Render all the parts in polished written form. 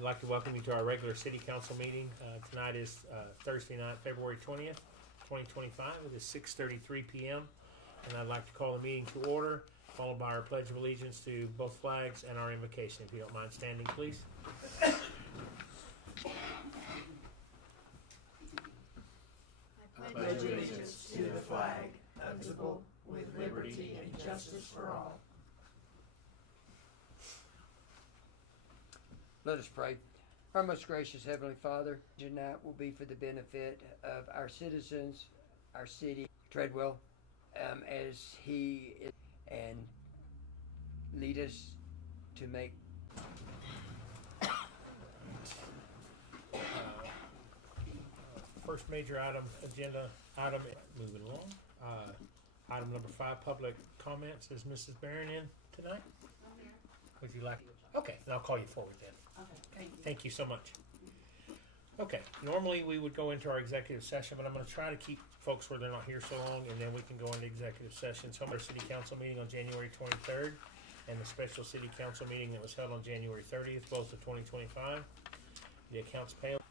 I'd like to welcome you to our regular city council meeting. Tonight is Thursday night, February 20th, 2025. It is 6:33 p.m. and I'd like to call the meeting to order, followed by our Pledge of Allegiance to both flags and our invocation. If you don't mind standing, please. I pledge allegiance to the flag of the people with liberty and justice for all. Let us pray. Our most gracious Heavenly Father, tonight will be for the benefit of our citizens, our city, Treadwell, as He is, and lead us to make. First major agenda item, moving along. Item number 5, public comments. Is Mrs. Barron in tonight? Would you like? Okay, then I'll call you forward then. Okay, Thank you so much. Okay, normally we would go into our executive session, but I'm going to try to keep folks where they're not here so long, and then we can go into executive session. So our city council meeting on January 23rd and the special city council meeting that was held on January 30th, both of 2025. The accounts payable.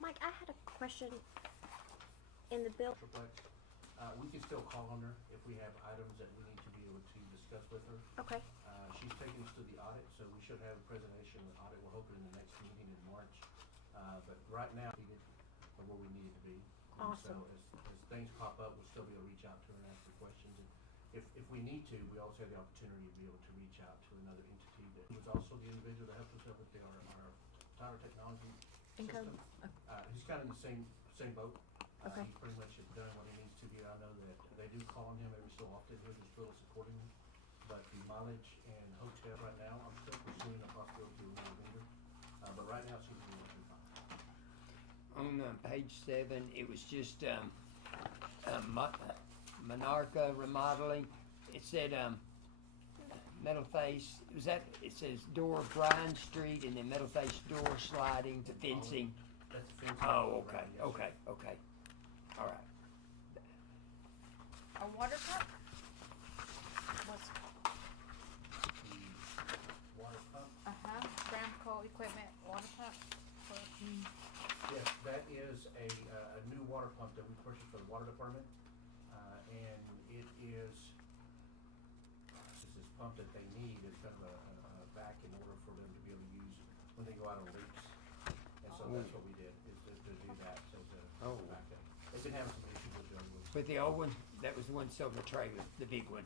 Mike, I had a question in the bill. We can still call on her if we have items that we need to be able to discuss with her. Okay. She's taking us to the audit, so we should have a presentation of the audit, we're hoping in the next meeting in March. But right now, we are where we need to be. And Awesome. so as things pop up, we'll still be able to reach out to her and ask her questions. And if we need to, we also have the opportunity to be able to reach out to another entity that was also the individual that helped us out with our Tyler Technology Income. system. He's kind of in the same boat. Okay. He's pretty much done what he needs to be. I know that they do call on him every so often. He'll just bill us accordingly. But the mileage and hotel right now, I'm still pursuing the possibility of another vendor. But right now, it seems to be working fine. On page 7, it was just Monarca remodeling. It said metal face. Was that? It says door Bryan Street and then metal face door sliding to fencing. That's the fencing. Oh, okay, Yes, sir. okay. All right. a water pump? What's, The water pump. Bramco equipment, water pump? Yes, that is a new water pump that we purchased for the water department. And it is this pump that they need is kind of a back in order for them to be able to use when they go out on leaks. And so that's what we did, is to do that, so to back up. They've been having some issues with the other ones. But the old one, that was the one silver trailer, the big one.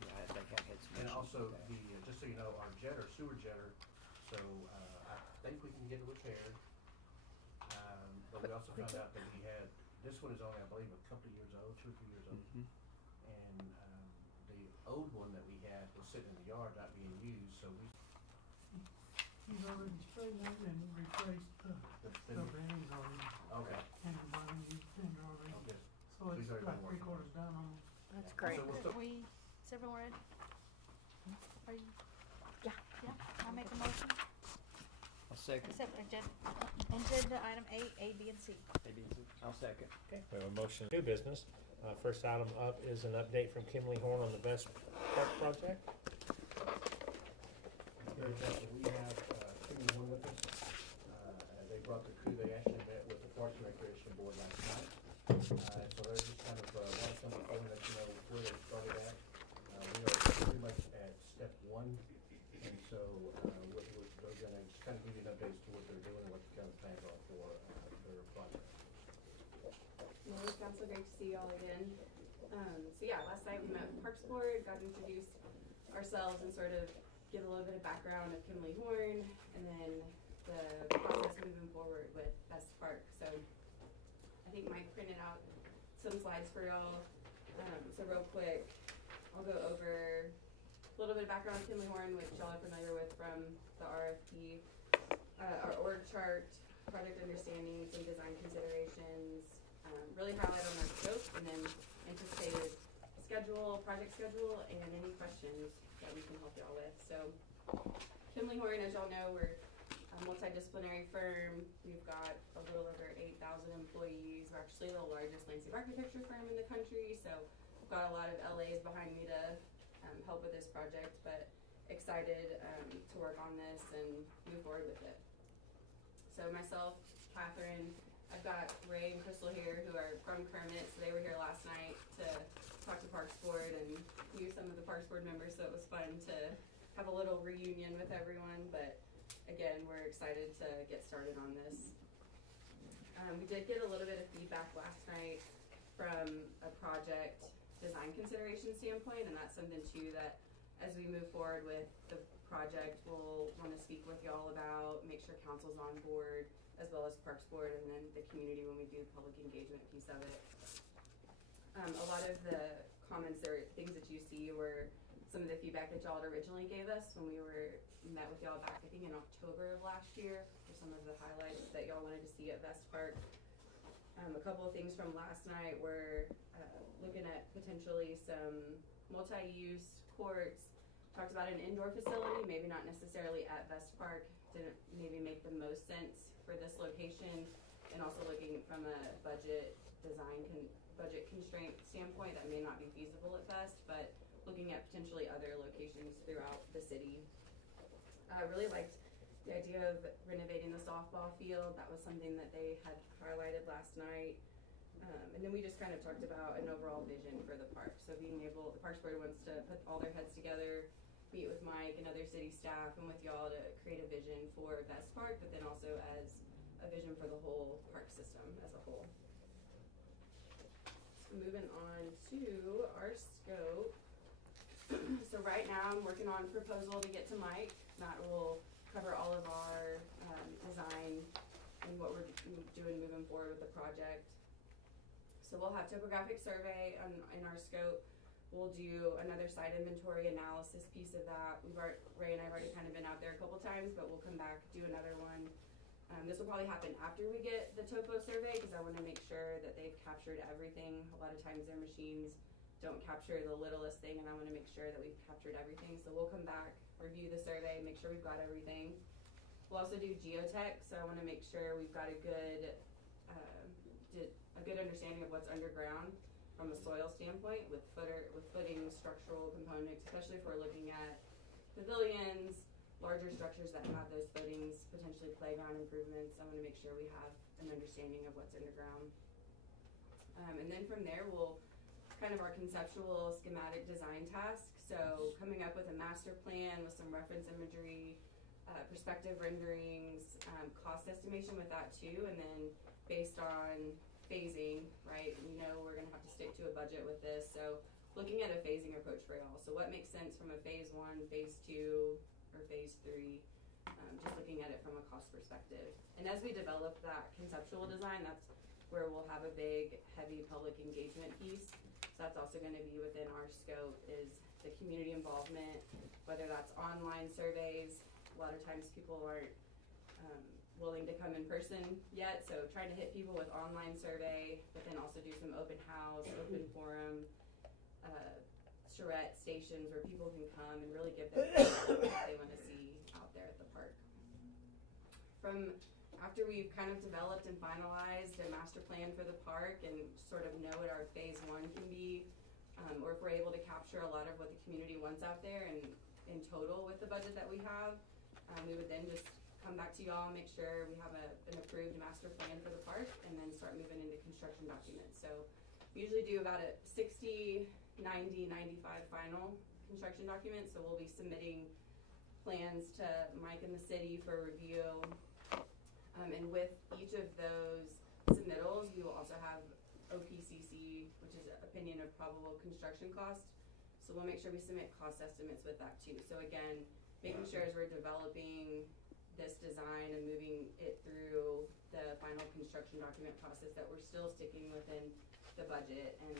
Yeah, I think I had some And issues also, with that. just so you know, our jetter, sewer jetter, so I think we can get it repaired. But we also found out that we had, this one is only, I believe, a couple of years old, 2 or 3 years old. Mhm. And the old one that we had was sitting in the yard not being used, so we. He's already sprayed that and replaced the bearings on it, Okay, and the bottom new fender already. okay. So it's He's already like been working on 3/4 done almost. That's Yeah. great. So we'll still- Is everyone ready? Are you? Yeah. Yeah, I'll make a motion. I'll second. Except agenda item A, B, and C. I'll second. Okay, we have a motion. New business. First item up is an update from Kimley Horn on the Best Park project. Very thankful. We have Kimmy Horn with us. They brought the crew, they actually met with the Parks and Recreation Board last night. So they're just kind of want to come before and let you know where they started at. We are pretty much at step 1. And so they're going to just kind of give you an update as to what they're doing and what the kind of plans are for their project. Well, it's also great to see you all again. So yeah, last night we met with Parks Parks Board, got to introduce ourselves and sort of give a little bit of background of Kimley Horn, and then the process moving forward with Best Park. So I think Mike printed out some slides for y'all. So real quick, I'll go over a little bit of background on Kimley Horn, which y'all are familiar with from the RFP, our org chart, project understandings and design considerations, really highlight on our scope, and then anticipated schedule, project schedule, and any questions that we can help y'all with. So Kimley Horn, as y'all know, we're a multidisciplinary firm. We've got a little over 8,000 employees. We're actually the largest landscape architecture firm in the country, so I've got a lot of LAs behind me to help with this project, but excited to work on this and move forward with it. So myself, Catherine, I've got Ray and Crystal here who are from Kermit, so they were here last night to talk to Parks Board and knew some of the Parks Board members, so it was fun to have a little reunion with everyone, but again, we're excited to get started on this. We did get a little bit of feedback last night from a project design consideration standpoint, and that's something too that as we move forward with the project, we'll want to speak with y'all about, make sure council's on board, as well as Parks Board and then the community when we do the public engagement piece of it. A lot of the comments or things that you see were some of the feedback that y'all had originally gave us when we met with y'all back, I think, in October of last year, for some of the highlights that y'all wanted to see at Vest Park. A couple of things from last night were looking at potentially some multi-use courts, talked about an indoor facility, maybe not necessarily at Vest Park, didn't maybe make the most sense for this location, and also looking from a budget constraint standpoint, that may not be feasible at Vest, but looking at potentially other locations throughout the city. I really liked the idea of renovating the softball field. That was something that they had highlighted last night. And then we just kind of talked about an overall vision for the park. So the Parks Board wants to put all their heads together, meet with Mike and other city staff and with y'all to create a vision for Vest Park, but then also as a vision for the whole park system as a whole. So moving on to our scope. So right now I'm working on a proposal to get to Mike that will cover all of our design and what we're doing moving forward with the project. So we'll have topographic survey in our scope. We'll do another site inventory analysis piece of that. Ray and I have already kind of been out there a couple times, but we'll come back, do another one. This will probably happen after we get the topo survey, because I want to make sure that they've captured everything. A lot of times their machines don't capture the littlest thing, and I want to make sure that we've captured everything. So we'll come back, review the survey, make sure we've got everything. We'll also do geotech, so I want to make sure we've got a good understanding of what's underground from a soil standpoint with footing, structural components, especially if we're looking at pavilions, larger structures that have those footings, potentially playground improvements. I want to make sure we have an understanding of what's underground. And then from there, we'll kind of our conceptual schematic design task. So coming up with a master plan with some reference imagery, perspective renderings, cost estimation with that too, and then based on phasing, right? We know we're gonna have to stick to a budget with this, so looking at a phasing approach for y'all. So what makes sense from a phase 1, phase 2, or phase 3, just looking at it from a cost perspective. And as we develop that conceptual design, that's where we'll have a big, heavy public engagement piece. So that's also gonna be within our scope, is the community involvement, whether that's online surveys. A lot of times people aren't willing to come in person yet, so trying to hit people with online survey, but then also do some open house, open forum, charrette stations where people can come and really give them what they want to see out there at the park. From after we've kind of developed and finalized a master plan for the park and sort of know what our phase 1 can be, or if we're able to capture a lot of what the community wants out there and in total with the budget that we have, we would then just come back to y'all and make sure we have an approved master plan for the park, and then start moving into construction documents. So we usually do about a 60, 90, 95 final construction documents. So we'll be submitting plans to Mike and the city for review. And with each of those submittals, we will also have OPCC, which is opinion of probable construction cost. So we'll make sure we submit cost estimates with that too. So again, making sure as we're developing this design and moving it through the final construction document process that we're still sticking within the budget. And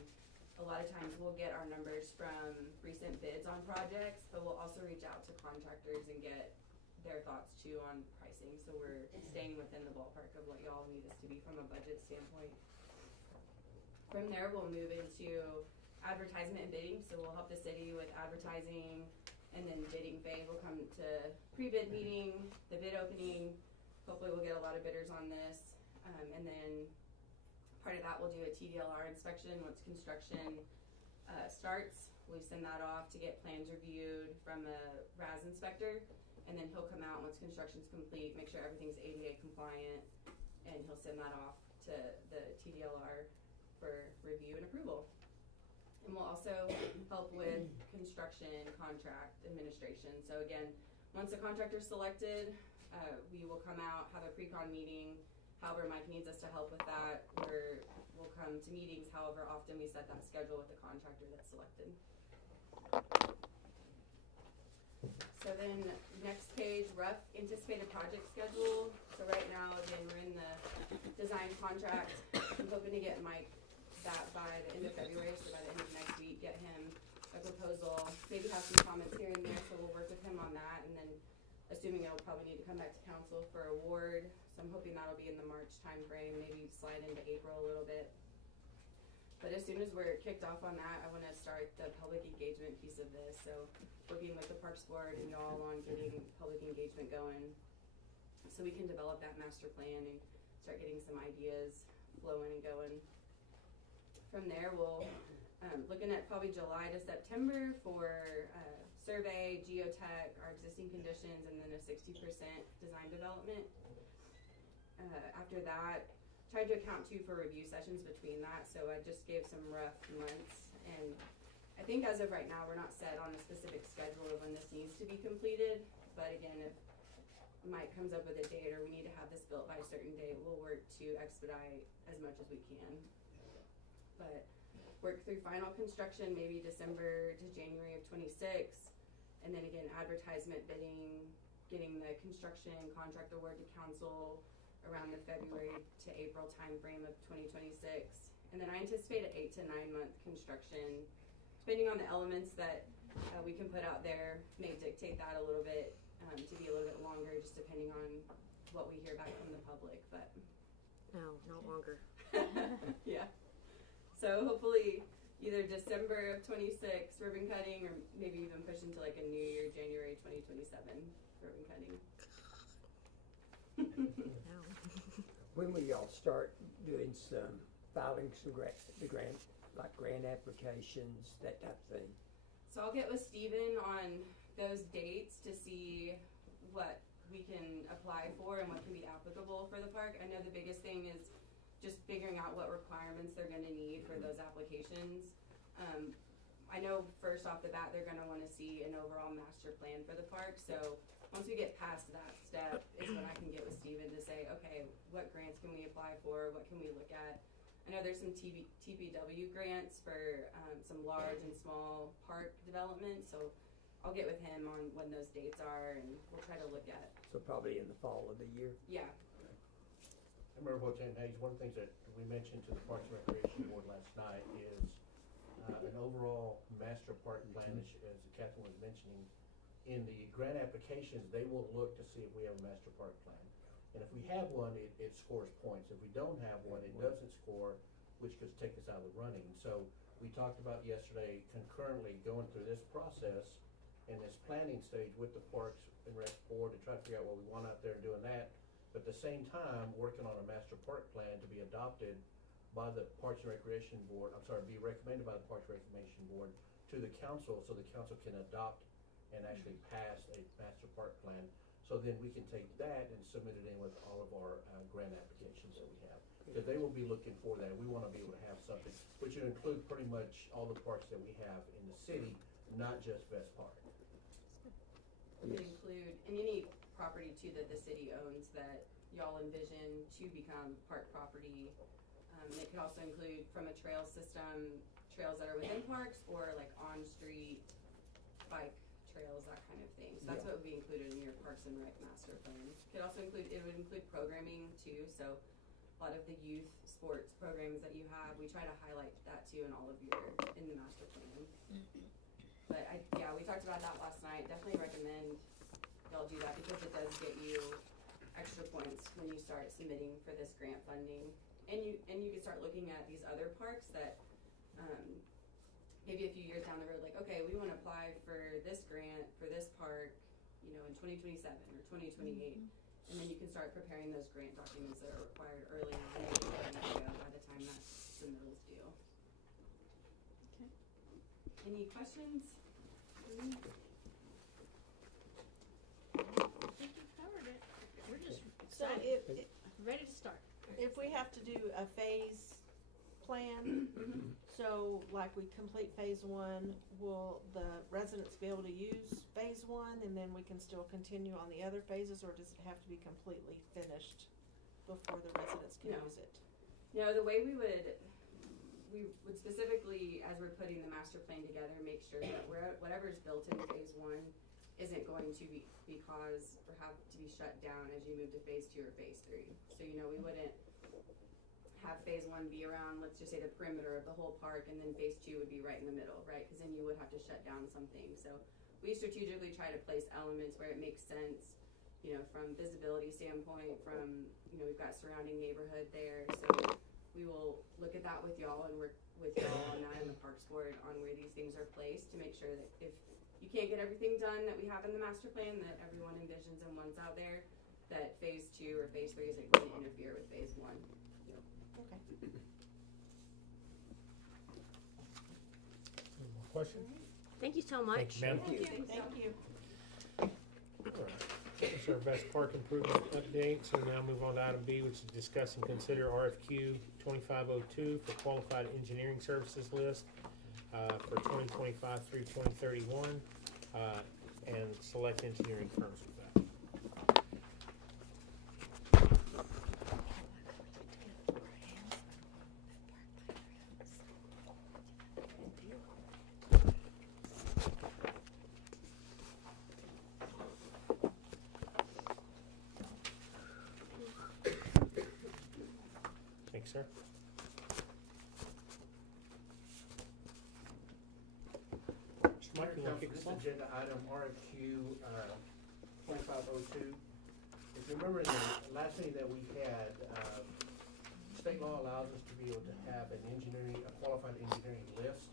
a lot of times we'll get our numbers from recent bids on projects, but we'll also reach out to contractors and get their thoughts too on pricing. So we're staying within the ballpark of what y'all need us to be from a budget standpoint. From there, we'll move into advertisement and bidding. So we'll help the city with advertising, and then bidding phase will come to pre-bid meeting, the bid opening. Hopefully we'll get a lot of bidders on this. And then part of that we'll do a TDLR inspection once construction starts. We send that off to get plans reviewed from a RAS inspector, and then he'll come out once construction's complete, make sure everything's ADA compliant, and he'll send that off to the TDLR for review and approval. And we'll also help with construction contract administration. So again, once the contractor's selected, we will come out, have a pre-con meeting. However Mike needs us to help with that, we'll come to meetings however often we set that schedule with the contractor that's selected. So then next page, rough anticipated project schedule. So right now, again, we're in the design contract. I'm hoping to get Mike that by the end of February, so by the end of next week, get him a proposal, maybe have some comments here and there, so we'll work with him on that, and then assuming it'll probably need to come back to council for award, so I'm hoping that'll be in the March timeframe, maybe slide into April a little bit. But as soon as we're kicked off on that, I want to start the public engagement piece of this, so working with the Parks Board and y'all on getting public engagement going, so we can develop that master plan and start getting some ideas flowing and going. From there, we'll looking at probably July to September for survey, geotech, our existing conditions, and then a 60% design development. After that, tried to account too for review sessions between that, so I just gave some rough months. And I think as of right now, we're not set on a specific schedule of when this needs to be completed. But again, if Mike comes up with a date or we need to have this built by a certain date, we'll work to expedite as much as we can. But work through final construction, maybe December to January of 26, and then again advertisement, bidding, getting the construction contract award to council around the February to April timeframe of 2026, and then I anticipate an 8 to 9 month construction, depending on the elements that we can put out there. May dictate that a little bit to be a little bit longer, just depending on what we hear back from the public. But No, not longer. yeah. So hopefully either December of 26 ribbon cutting, or maybe even push into like a New Year, January 2027 ribbon cutting. No. When will y'all start doing some filing some grant applications, that type of thing? So I'll get with Steven on those dates to see what we can apply for and what can be applicable for the park. I know the biggest thing is just figuring out what requirements they're going to need for those applications. I know first off the bat they're going to want to see an overall master plan for the park. So once we get past that step is when I can get with Steven to say, okay, what grants can we apply for? What can we look at? I know there's some TPW grants for some large and small park development. So I'll get with him on when those dates are, and we'll try to look at. So probably in the fall of the year? Yeah. I remember Lieutenant Hayes, one of the things that we mentioned to the Parks and Recreation Board last night is an overall master park plan, as Catherine was mentioning. In the grant applications, they will look to see if we have a master park plan. And if we have one, it scores points. If we don't have one, it doesn't score, which could take us out of the running. So we talked about yesterday concurrently going through this process and this planning stage with the Parks and Rec Board to try to figure out what we want out there and doing that. But at the same time, working on a master park plan to be adopted by the Parks and Recreation Board, be recommended by the Parks and Recreation Board to the council, so the council can adopt and actually pass a master park plan. So then we can take that and submit it in with all of our grant applications that we have. Because they will be looking for that. We want to be able to have something, which would include pretty much all the parks that we have in the city, not just Vest Park. It would include, and any property too that the city owns that y'all envision to become park property. It could also include from a trail system, trails that are within parks or like on street bike trails, that kind of thing. So that's what would be included in your Parks and Rec master plan. It would include programming too, so a lot of the youth sports programs that you have, we try to highlight that too in the master plan. But we talked about that last night. Definitely recommend y'all do that because it does get you extra points when you start submitting for this grant funding. And you can start looking at these other parks that maybe a few years down the road, like, okay, we want to apply for this grant for this park, in 2027 or 2028. And then you can start preparing those grant documents that are required early on and be ready to go by the time that submittal is due. Okay. Any questions? I think you covered it. We're just So excited, ready to start. if we have to do a phase plan, so like we complete phase 1, will the residents be able to use phase 1 and then we can still continue on the other phases, or does it have to be completely finished before the residents can No. use it? No, the way we would specifically, as we're putting the master plan together, make sure that whatever's built in phase 1 isn't going to be caused or have to be shut down as you move to phase 2 or phase 3. So, we wouldn't have phase 1 be around, let's just say, the perimeter of the whole park, and then phase 2 would be right in the middle, right? Because then you would have to shut down something. So we strategically try to place elements where it makes sense, from visibility standpoint, from, we've got surrounding neighborhood there. So we will look at that with y'all and work with y'all on that in the Parks Board on where these things are placed to make sure that if you can't get everything done that we have in the master plan that everyone envisions and wants out there, that phase 2 or phase 3 isn't going to interfere with phase 1. Okay. Any more questions? Thank you so much. Ma'am. Thank you. Alright, that's our best park improvement update, so now move on to item B, which is discuss and consider RFQ 2502 for qualified engineering services list for 2025 through 2031, and select engineering firms with that. Thanks, sir. Mr. Mike, you want to kick us off? Agenda item RFQ 2502. If you remember in the last meeting that we had, state law allows us to be able to have a qualified engineering list.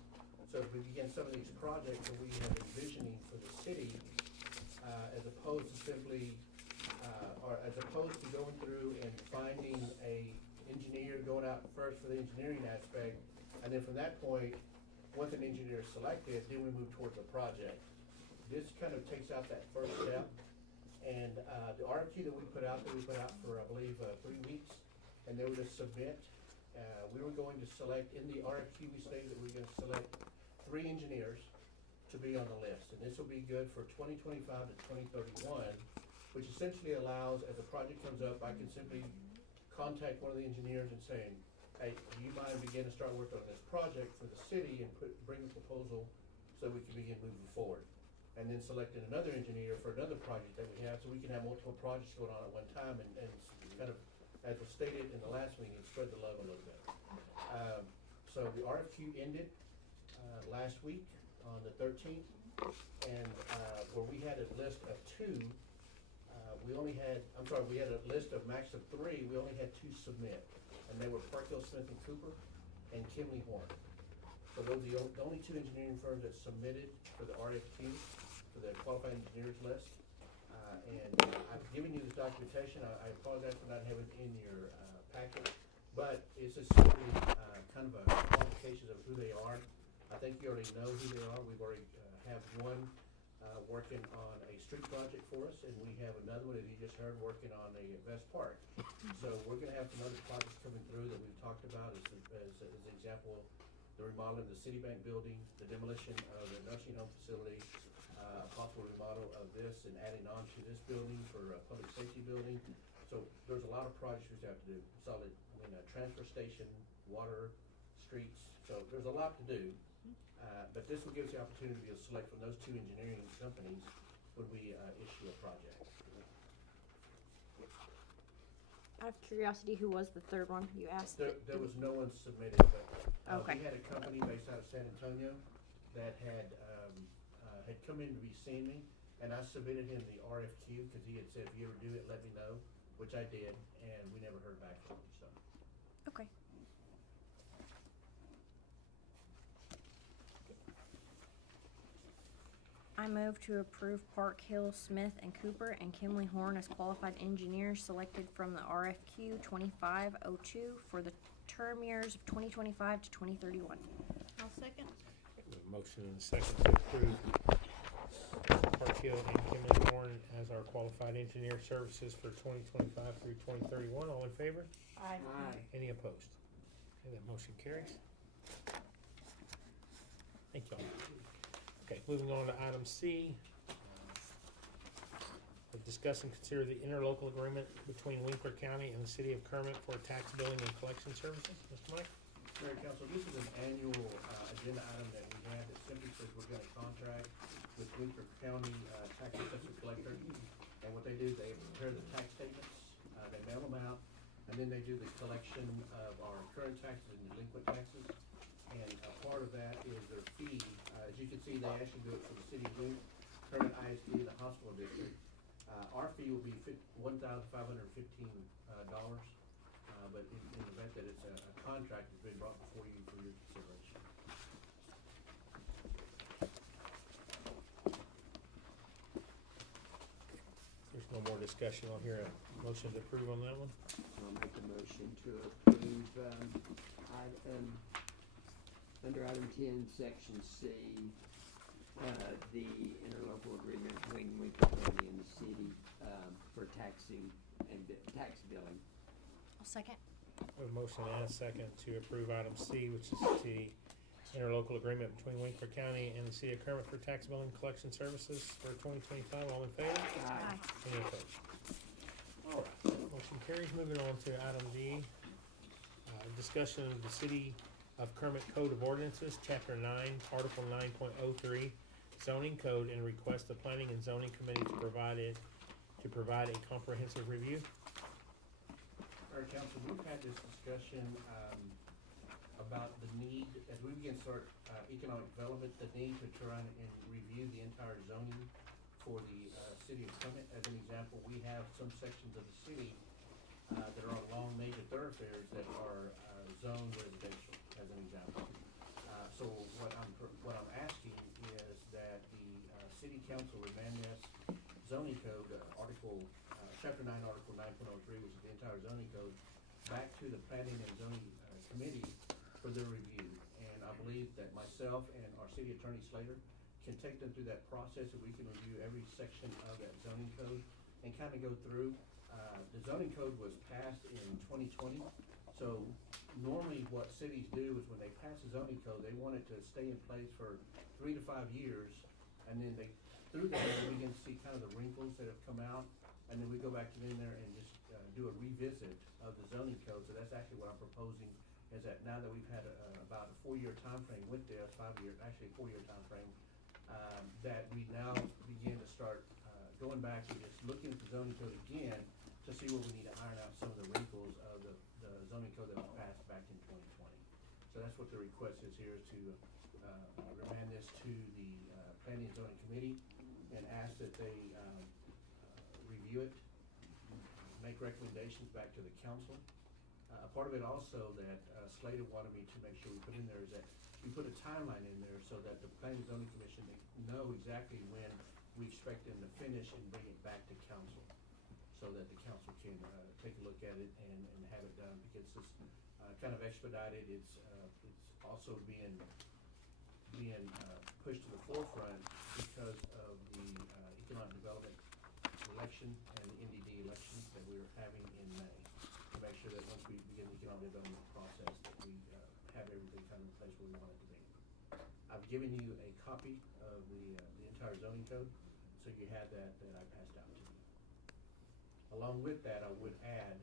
So if we begin some of these projects that we have envisioning for the city, as opposed to simply, or as opposed to going through and finding a engineer, going out first for the engineering aspect, and then from that point, once an engineer is selected, then we move towards the project. This kind of takes out that first step, and the RFQ that we put out for, I believe, 3 weeks, and they were to submit. We were going to select, in the RFQ, we stated that we were going to select 3 engineers to be on the list, and this will be good for 2025 to 2031, which essentially allows, as a project comes up, I can simply contact one of the engineers and saying, hey, do you mind begin to start working on this project for the city and bring a proposal so we can begin moving forward? And then selecting another engineer for another project that we have, so we can have multiple projects going on at one time and kind of, as was stated in the last meeting, spread the love a little bit. So the RFQ ended last week on the 13th, and where we had a list of 2, we had a list of max of 3, we only had 2 submit, and they were Parkhill Smith and Cooper and Kimley Horn. So those are the only 2 engineering firms that submitted for the RFQ, for the qualified engineers list. And I've given you this documentation. I apologize for not having it in your packet, but it's just simply kind of a qualification of who they are. I think you already know who they are. We've already have one working on a street project for us, and we have another one, as you just heard, working on a Vest Park. So we're going to have some other projects coming through that we've talked about as an example, the remodeling of the Citibank building, the demolition of the nursing home facility, possible remodel of this and adding on to this building for a public safety building. So there's a lot of projects we have to do. Transfer station, water, streets. So there's a lot to do. But this will give us the opportunity to select from those two engineering companies when we issue a project. Out of curiosity, who was the third one you asked? There was no one submitted, but Okay. we had a company based out of San Antonio that had come in to be seeing me, and I submitted him the RFQ because he had said, if you ever do it, let me know, which I did, and we never heard back from him, so. Okay. I move to approve Park Hill, Smith and Cooper and Kimley Horn as qualified engineers selected from the RFQ 2502 for the term years of 2025 to 2031. I'll second. We have a motion and a second to approve Park Hill and Kimley Horn as our qualified engineer services for 2025 through 2031. All in favor? Aye. Any opposed? Okay, that motion carries. Thank you all. Okay, moving on to item C. Discuss and consider the interlocal agreement between Winkler County and the City of Kermit for tax billing and collection services. Mr. Mike? Mayor and Council, this is an annual agenda item that we have that simply says we're gonna contract with Winkler County Tax Assessor Collector. And what they do is they prepare the tax statements, they mail them out, and then they do the collection of our current taxes and delinquent taxes. And a part of that is their fee. As you can see, they actually do it for the city of Wink, Kermit ISD, and the hospital district. Our fee will be $1,515, but in the event that it's a contract that's been brought before you for your consideration. There's no more discussion. I'll hear a motion to approve on that one. I'll make the motion to approve, under item 10, section C, the interlocal agreement between Winkler County and the city, for taxing and tax billing. I'll second. We have a motion and a second to approve item C, which is the interlocal agreement between Winkler County and the City of Kermit for tax billing collection services for 2025. All in favor? Aye. Any opposed? All right, motion carries. Moving on to item D, discussion of the City of Kermit Code of Ordinances, Chapter 9, Article 9.03, Zoning Code, and request the Planning and Zoning Committee to provide a comprehensive review. Our council, we've had this discussion about the need, as we begin to start economic development, the need to try and review the entire zoning for the city of Kermit. As an example, we have some sections of the city that are along major thoroughfares that are zoned residential, as an example. So what I'm asking is that the city council remand this zoning code, chapter 9, article 9.03, which is the entire zoning code, back to the planning and zoning committee for their review. And I believe that myself and our city attorney Slater can take them through that process, and we can review every section of that zoning code and kind of go through. The zoning code was passed in 2020, so normally what cities do is when they pass a zoning code, they want it to stay in place for 3 to 5 years, and then through that, we begin to see kind of the wrinkles that have come out, and then we go back in there and just do a revisit of the zoning code. So that's actually what I'm proposing, is that now that we've had about a 4-year time frame with this, 5-year, actually a 4-year time frame, that we now begin to start going back and just looking at the zoning code again to see where we need to iron out some of the wrinkles of the zoning code that was passed back in 2020. So that's what the request is here, is to remand this to the Planning and Zoning Committee and ask that they review it, make recommendations back to the council. A part of it also that Slater wanted me to make sure we put in there is that we put a timeline in there so that the Planning and Zoning Commission know exactly when we expect them to finish and bring it back to council, so that the council can take a look at it and have it done, because it's kind of expedited. It's also being pushed to the forefront because of the economic development election and the NDD elections that we're having in May, to make sure that once we begin the economic development process, that we have everything kind of in place where we want it to be. I've given you a copy of the entire zoning code, so you have that I passed out to you. Along with that, I would add,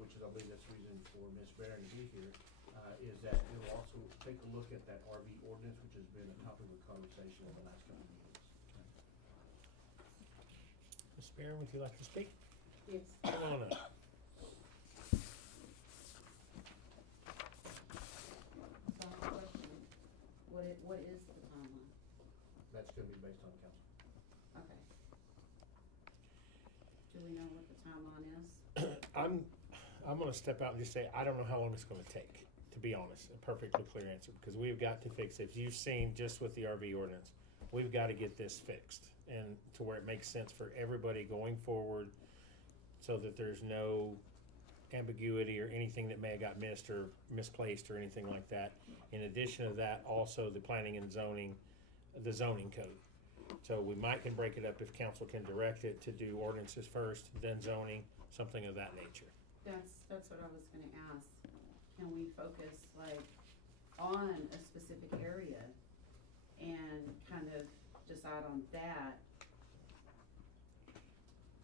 which is I believe that's the reason for Ms. Barron to be here, is that it will also take a look at that RV ordinance, which has been a topic of conversation in the last couple of meetings. Ms. Barron, would you like to speak? Yes. Come on up. So I have a question. What is the timeline? That's gonna be based on council. Okay. Do we know what the timeline is? I'm gonna step out and just say, I don't know how long it's gonna take, to be honest, a perfectly clear answer, because we've got to fix it. If you've seen just with the RV ordinance, we've gotta get this fixed, and to where it makes sense for everybody going forward, so that there's no ambiguity or anything that may have got missed or misplaced or anything like that. In addition to that, also the planning and zoning, the zoning code. So we might can break it up if council can direct it to do ordinances first, then zoning, something of that nature. That's what I was gonna ask. Can we focus like on a specific area and kind of decide on that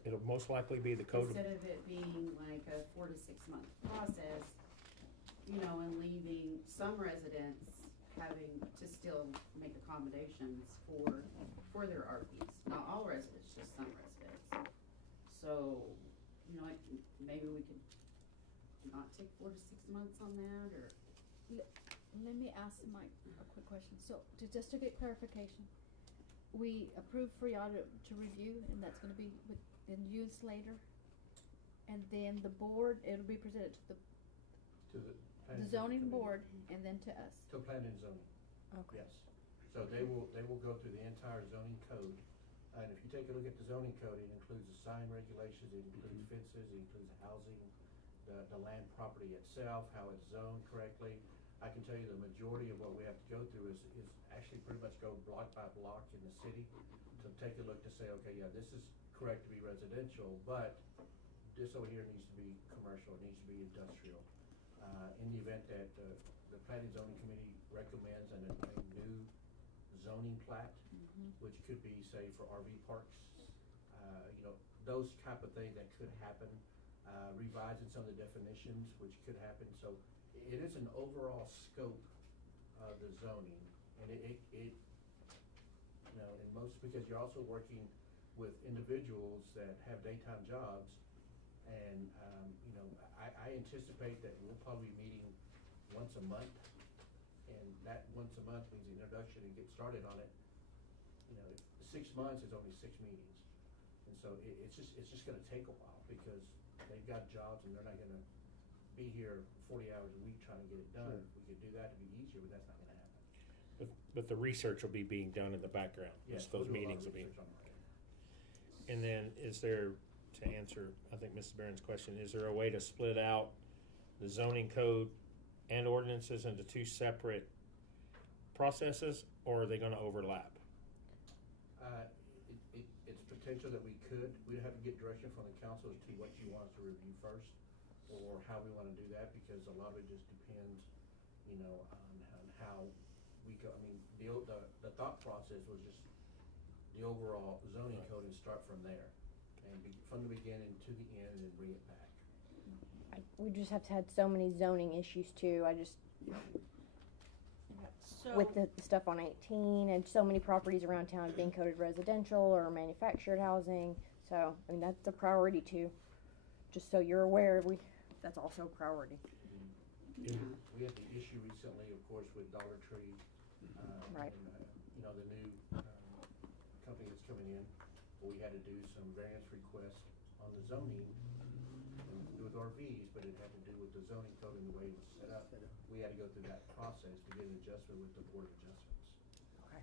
It'll most likely be the code. instead of it being like a 4 to 6 month process, you know, and leaving some residents having to still make accommodations for their RVs. Not all residents, just some residents. So, you know, like maybe we could not take 4 to 6 months on that, or Let me ask Mike a quick question. So, just to get clarification, we approved for y'all to review, and that's gonna be within use later? And then the board, it'll be presented to To the the planning zoning committee. board and then to us? To planning and zoning, Okay. yes. So they will go through the entire zoning code. And if you take a look at the zoning code, it includes the sign regulations, it includes fences, it includes housing, the land property itself, how it's zoned correctly. I can tell you the majority of what we have to go through is actually pretty much go block by block in the city to take a look to say, okay, yeah, this is correct to be residential, but this over here needs to be commercial, it needs to be industrial. In the event that the planning and zoning committee recommends a new zoning plat, which could be, say, for RV parks, you know, those type of things that could happen, revising some of the definitions, which could happen. So it is an overall scope of the zoning, and it you know, in most, because you're also working with individuals that have daytime jobs, and, you know, I anticipate that we'll probably be meeting once a month, and that once a month means the introduction and get started on it. You know, 6 months is only 6 meetings, and so it's just gonna take a while, because they've got jobs and they're not gonna be here 40 hours a week trying to get it done. Sure. If we could do that, it'd be easier, but that's not gonna happen. But the research will be being done in the background. Yes, Those we'll do a lot meetings of will be. research on it. And then is there, to answer, I think Mrs. Barron's question, is there a way to split out the zoning code and ordinances into 2 separate processes, or are they gonna overlap? It's potential that we could. We'd have to get direction from the council as to what you want us to review first, or how we wanna do that, because a lot of it just depends, you know, on how we go. I mean, the thought process was just the overall zoning code and start from there, and from the beginning to the end, and then bring it back. We just have had so many zoning issues too. So, With the stuff on 18 and so many properties around town being coded residential or manufactured housing. So, I mean, that's a priority too. Just so you're aware, that's also a priority. yeah. We had the issue recently, of course, with Dollar Tree, Right. and, you know, the new, company that's coming in. We had to do some variance requests on the zoning, and to do with RVs, but it had to do with the zoning code and the way it was set up. We had to go through that process to get an adjustment with the board adjustments. Okay.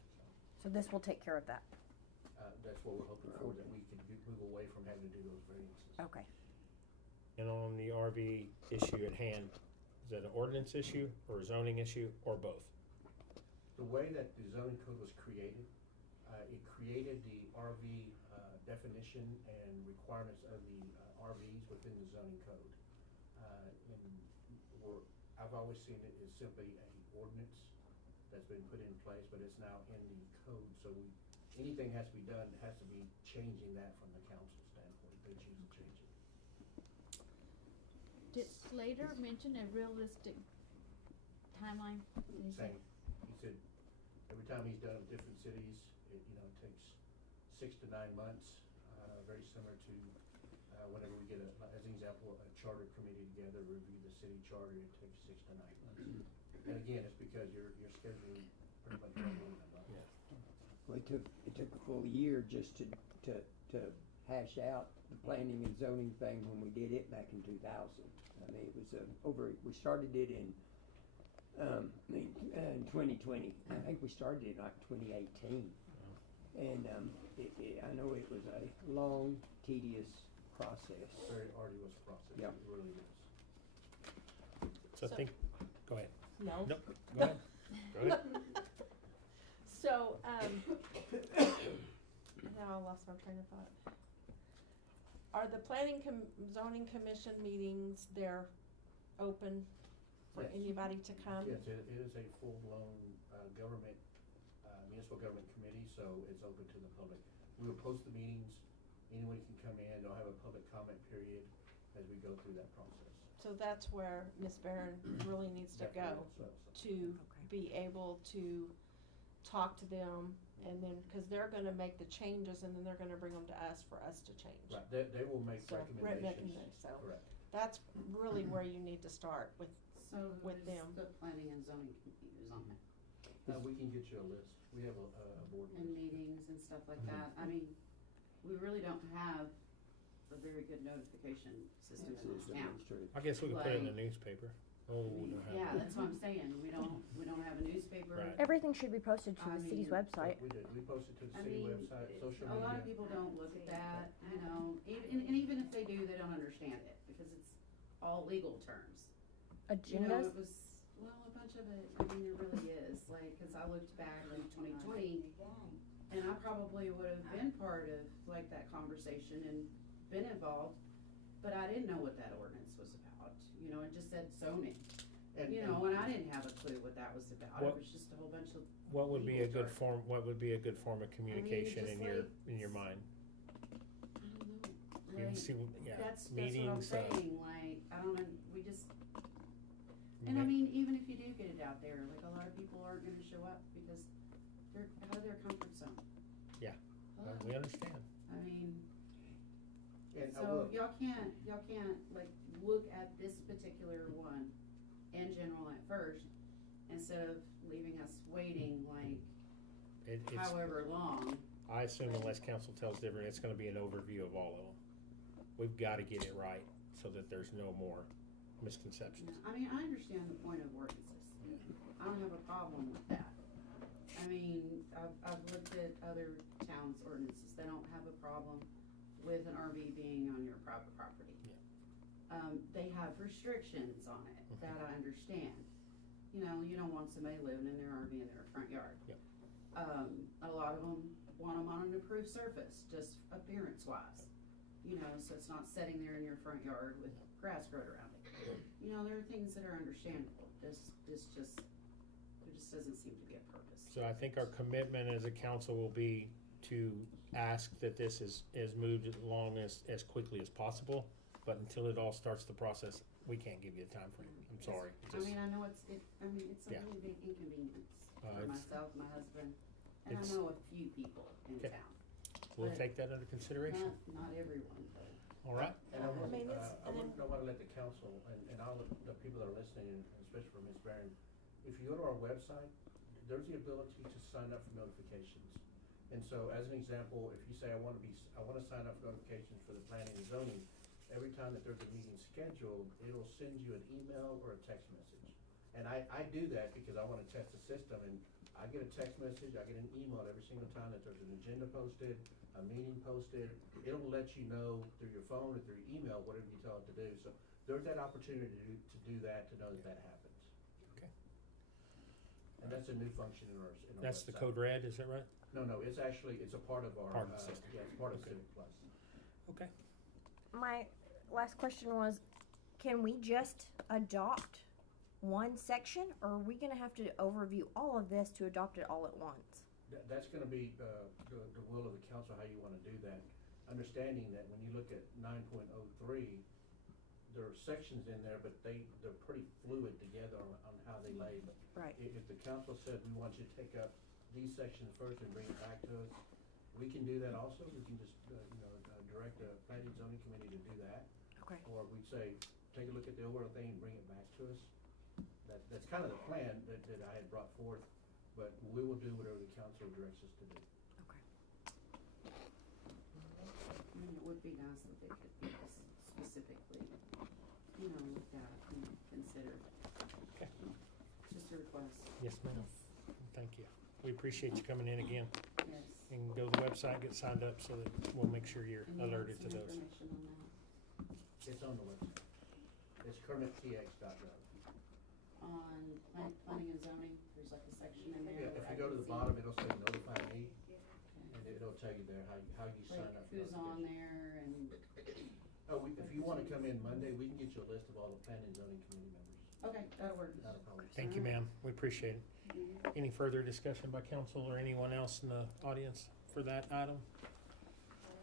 So this will take care of that. That's what we're hoping for, that we can move away from having to do those variances. Okay. And on the RV issue at hand, is that an ordinance issue or a zoning issue or both? The way that the zoning code was created, it created the RV definition and requirements of the RVs within the zoning code. And I've always seen it as simply an ordinance that's been put in place, but it's now in the code. So anything has to be done, has to be changing that from the council standpoint, if they choose to change it. Did Slater mention a realistic timeline? Did he say? Same. He said, every time he's done it with different cities, it takes 6 to 9 months, very similar to, whenever we get as an example, a charter committee together, review the city charter, it takes 6 to 9 months. And again, it's because you're scheduling pretty much one month in a month. Well, it took a full year just to hash out the planning and zoning thing when we did it back in 2000. I mean, it was we started it in 2020. I think we started it in like 2018. And I know it was a long, tedious process. Very arduous process. Yeah. It really is. So I think, go ahead. No. Nope, go ahead. Go ahead. So, now I lost my train of thought. Are the planning zoning commission meetings, they're open for Yes. anybody to come? Yes, it is a full-blown government, municipal government committee, so it's open to the public. We will post the meetings, anyone can come in, they'll have a public comment period as we go through that process. So that's where Ms. Barron really needs to go, Definitely also. to be able to talk to them, and then, cause they're gonna make the changes, and then they're gonna bring them to us for us to change. Right, they will make So, recommendations. so Correct. that's really where you need to start with. So With who's them. the planning and zoning committee who's on it? We can get you a list. We have a board And list. meetings and stuff like Mhm. that. I mean, we really don't have a very good notification system in this town. I guess we could put it in the newspaper. Oh, we don't have Yeah, it. that's what I'm saying. We don't have a newspaper. Right. Everything should be posted to I the city's mean, website. We did. We posted to the I city mean, website, social a media. lot of people don't look at that, and even if they do, they don't understand it, because it's all legal terms. You know, Agendas? it was, well, a bunch of it, I mean, it really is, like, cause I looked back in 2020, and I probably would have been part of, like, that conversation and been involved, but I didn't know what that ordinance was about, it just said zoning, and I didn't have a clue what that was about, What- it was just a whole bunch of, What would be a legal good form, what would be a good form of communication just in your mind? I don't know, You like, see, yeah, that's meetings, what I'm saying, like, I don't know, we just, and I mean, even if you do get it out there, like, a lot of people aren't gonna show up because they're out of their comfort zone. Yeah. Hello? we understand. I mean, And I so will, y'all can't, like, look at this particular one in general at first, instead of leaving us waiting, like, It's, however long. I assume unless council tells different, it's gonna be an overview of all of them. We've gotta get it right so that there's no more misconceptions. I mean, I understand the point of ordinances. I don't have a problem with that. I mean, I've looked at other towns' ordinances, they don't have a problem with an RV being on your private property. They have restrictions on it, that I understand. You don't want somebody living in their RV in their front yard. Yep. A lot of them want them on an approved surface, just appearance-wise. So it's not sitting there in your front yard with grass growing around it. There are things that are understandable. There just doesn't seem to be a purpose. So I think our commitment as a council will be to ask that this is moved along as quickly as possible, but until it all starts the process, we can't give you a time frame. I'm sorry. I mean, I know it's a Yeah. really big inconvenience for it's- myself, my husband, and I it's- know a few people in Okay. town. We'll but take that under consideration. Not everyone, but. All right? and I I mean, it's- I wouldn't want to let the council, and all the people that are listening, and especially for Ms. Barron, if you go to our website, there's the ability to sign up for notifications. And so, as an example, if you say, I want to sign up for notifications for the planning and zoning, every time that there's a meeting scheduled, it'll send you an email or a text message. And I do that because I want to test the system, and I get a text message, I get an email every single time that there's an agenda posted, a meeting posted. It'll let you know through your phone or through your email, whatever you tell it to do. So there's that opportunity to do that, to know that happens. Okay. And that's a new function in our That's the website. code red, is that right? No, it's actually, it's a part of our, Part of the system. yeah, it's part of Okay. Civic Plus. Okay. My last question was, can we just adopt one section, or are we gonna have to overview all of this to adopt it all at once? That's gonna be, the will of the council, how you wanna do that. Understanding that when you look at 9.03, there are sections in there, but they're pretty fluid together on how they lay. Right. If the council said, we want you to take up these sections first and bring it back to us, we can do that also. We can just, direct the planning zoning committee to do that. Okay. Or we'd say, take a look at the overall thing and bring it back to us. That's kind of the plan that I had brought forth, but we will do whatever the council directs us to do. Okay. I mean, it would be nice if it could be specifically, looked at and considered. Okay. Just a request, Yes, ma'am. Thank you. We appreciate you coming in again. yes. And go to the website, get signed up so that we'll make sure you're And you want alerted to some those. information on that. It's on the website. It's kermittx.gov. On planning and zoning, there's like a section in there. Yeah, where if I you go to can the see, bottom, it'll say notify me, okay, and it'll tell you there how you sign like up. for who's on notification. there and, Oh, if you wanna come in Monday, we can get you a list of all the planning and zoning committee members. okay, that'll work. Not a problem. Thank you, ma'am. We appreciate it. Any further discussion by council or anyone else in the audience for that item?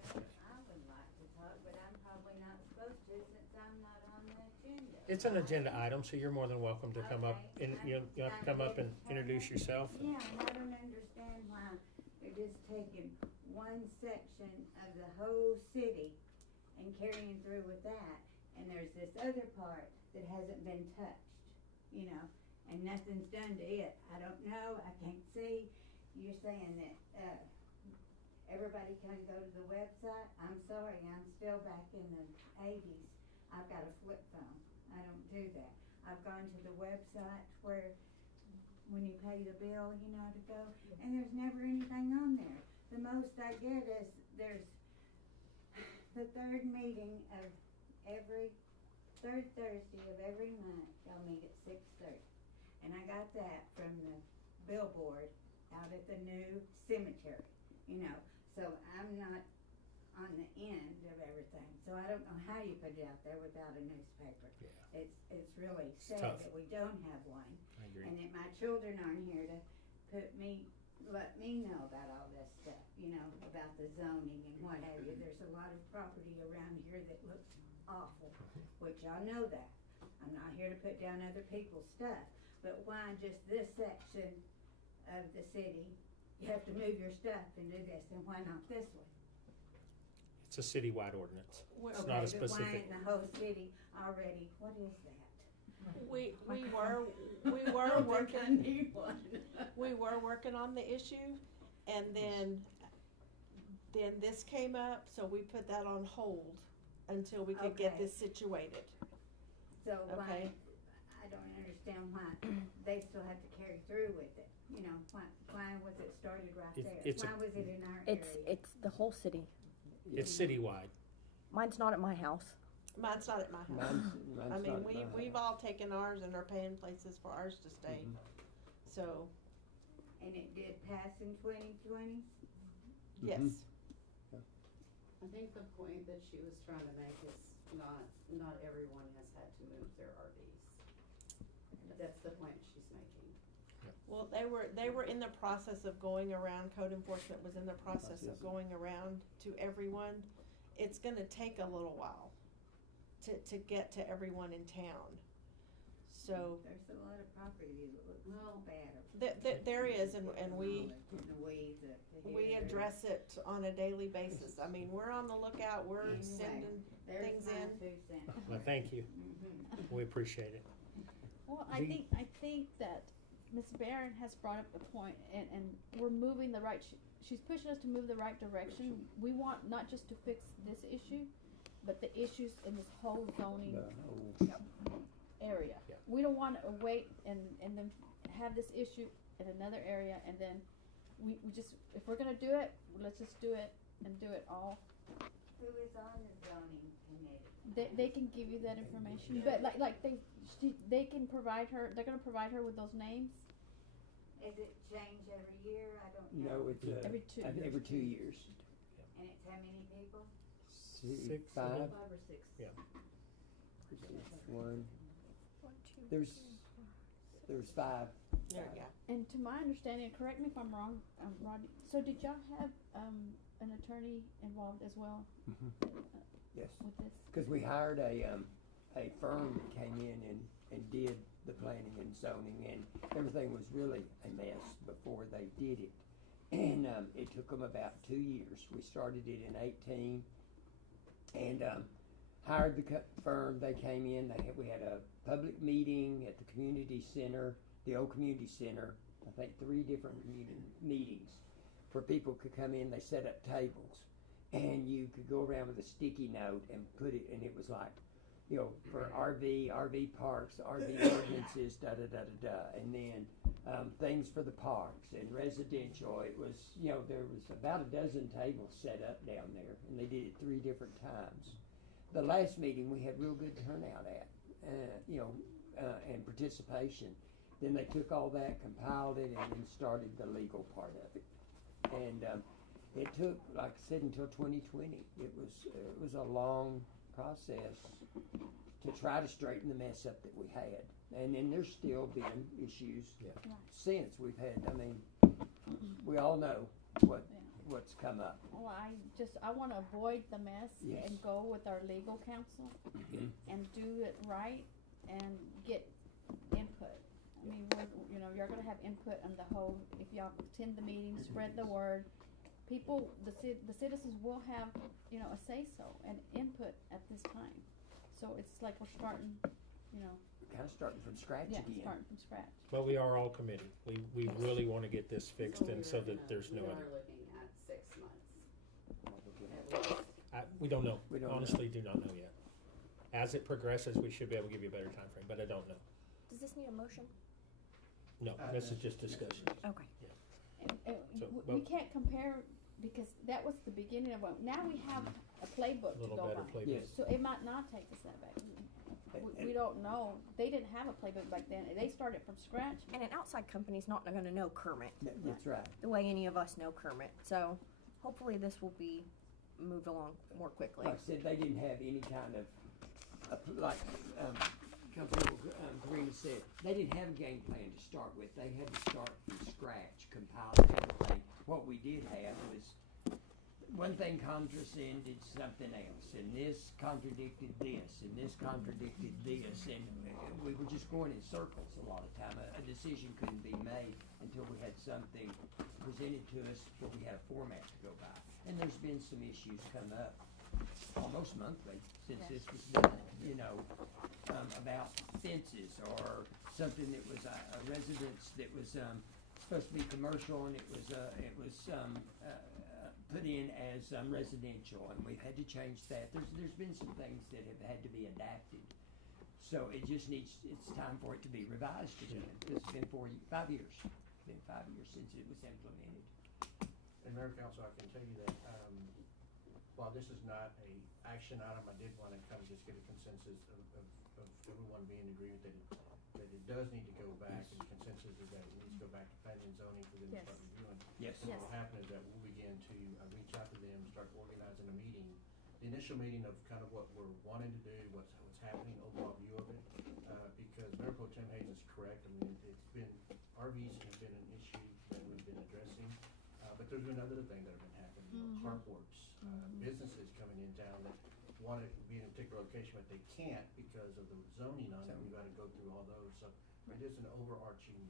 I would like to talk, but I'm probably not supposed to since I'm not on the agenda. It's an agenda item, so you're more than welcome to come up Okay. and you'll have to come up and introduce yourself. Yeah, and I don't understand why they're just taking one section of the whole city and carrying through with that, and there's this other part that hasn't been touched, and nothing's done to it. I don't know, I can't see. You're saying that, everybody can go to the website? I'm sorry, I'm still back in the 80s. I've got a flip phone. I don't do that. I've gone to the website where when you pay the bill, to go, and there's never anything on there. The most I get is there's the third meeting of third Thursday of every month, y'all meet at 6:30. And I got that from the billboard out at the new cemetery, so I'm not on the end of everything. So I don't know how you put it out there without a newspaper. Yeah. It's really sad tough. that we don't have one. I agree. And that my children aren't here to let me know about all this stuff, about the zoning and what have you. There's a lot of property around here that looks awful, which I know that. I'm not here to put down other people's stuff, but why just this section of the city? You have to move your stuff and do this, and why not this one? It's a citywide ordinance. It's Okay, not a but why specific. ain't the whole city already, what is that? We were I need one. we were working on the issue, and then this came up, so we put that on hold until we could get Okay. this situated. So why, Okay. I don't understand why they still have to carry through with it. Why was it started right there? It's a- Why was it in our It's area? the whole city. It's citywide. Mine's not at my house. Mine's not at my house. Mine's I mean, not mine. we've all taken ours and are paying places for ours to stay. So, And it did pass in 2020? yes. I think the point that she was trying to make is not everyone has had to move their RVs. That's the point she's making. Well, they were in the process of going around, code enforcement was in the process of going around to everyone. It's gonna take a little while to get to everyone in town. So, There's a lot of property that looks Well, bad. there is, and we, In the weeds up here. we address it on a daily basis. I mean, we're on the lookout, we're Anyway. sending There's things my in. 2 cents. Well, thank you. We appreciate it. Well, The- I think that Ms. Barron has brought up a point, and we're moving the right, she's pushing us to move the right direction. We want not just to fix this issue, but the issues in this whole zoning area. Yeah. We don't want to wait and then have this issue in another area, and then we just, if we're gonna do it, let's just do it and do it all. Who is on the zoning committee? They can give you that information, but like they can provide her, they're gonna provide her with those names. Is it changed every year? I don't know. No, it's Every two. every 2 years. And it's how many people? Six, 5. 5 or 6? Yeah. One. There's 5. There you go. And to my understanding, correct me if I'm wrong, Rodney, so did y'all have, an attorney involved as well Yes, with this? because we hired a a firm that came in and did the planning and zoning, and everything was really a mess before they did it. And it took them about 2 years. We started it in 18, and hired the firm. They came in. We had a public meeting at the community center, the old community center. I think 3 different meetings where people could come in. They set up tables, and you could go around with a sticky note and put it. And it was like, you know, for RV parks, RV ordinances, da da da da da, and then things for the parks and residential. It was, you know, there was about a dozen tables set up down there, and they did it 3 different times. The last meeting we had real good turnout at, and participation. Then they took all that, compiled it, and then started the legal part of it. And it took, like I said, until 2020. It was a long process to try to straighten the mess up that we had. And then there's still been issues since we've had. I mean, we all know what's come up. Well, I want to avoid the mess Yes. and go with our legal counsel and do it right and get input. I mean, you're going to have input on the whole. If y'all attend the meeting, spread the word. People, the citizens will have, a say so and input at this time. So it's like we're starting, Kind of starting from scratch again. starting from scratch. But we are all committed. We really want to get this fixed, and so that there's no We other. are looking at 6 months. At least. We don't know. We don't know. Honestly, do not know yet. As it progresses, we should be able to give you a better time frame, but I don't know. Does this need a motion? No, this is just discussion. Okay. And So, we but- can't compare because that was the beginning of it. Now we have a playbook A little to go better by. playbook. Yes. So it might not take us that back. We don't know. They didn't have a playbook back then. They started from scratch. And an outside company's not going to know Kermit That's right. the way any of us know Kermit. So hopefully this will be moved along more quickly. Like I said, they didn't have any kind of, Councilman Karina said, they didn't have a game plan to start with. They had to start from scratch, compile everything. What we did have was, one thing contradicted something else, and this contradicted this, and this contradicted this, and we were just going in circles a lot of time. A decision couldn't be made until we had something presented to us, but we had a format to go by. And there's been some issues come up almost monthly since this was done, about fences or something that was a residence that was supposed to be commercial, and it was put in as residential, and we've had to change that. There's been some things that have had to be adapted. So it just it's time for it to be revised again. It's been 5 years. It's been 5 years since it was implemented. And Mayor Council, I can tell you that, while this is not a action item, I did want to kind of just get a consensus of everyone being in agreement that it does need to go back, and the consensus is that it needs to go back to planning and zoning for them to Yes. start reviewing. Yes. So what will happen is that we'll begin to reach out to them, start organizing a meeting, the initial meeting of kind of what we're wanting to do, what's happening, overall view of it, because Mayor Pro Tem Hayes is correct. I mean, it's been, RVs have been an issue that we've been addressing, but there's been other things that have been happening. Carports, businesses coming in town that want to be in a particular location, but they can't because of the zoning on it. We've got to go through all those. So it is an overarching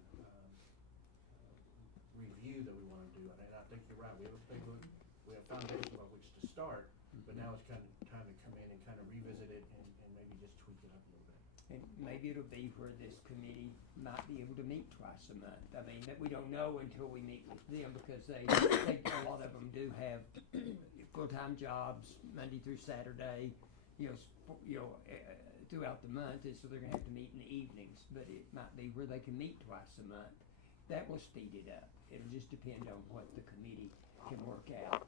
review that we want to do. And I think you're right. We have a playbook, we have foundation by which to start, but now it's kind of time to come in and kind of revisit it and maybe just tweak it up a little bit. And maybe it'll be where this committee might be able to meet twice a month. I mean, that we don't know until we meet with them, because they a lot of them do have full-time jobs Monday through Saturday, throughout the month, and so they're gonna have to meet in the evenings. But it might be where they can meet twice a month. That will speed it up. It'll just depend on what the committee can work out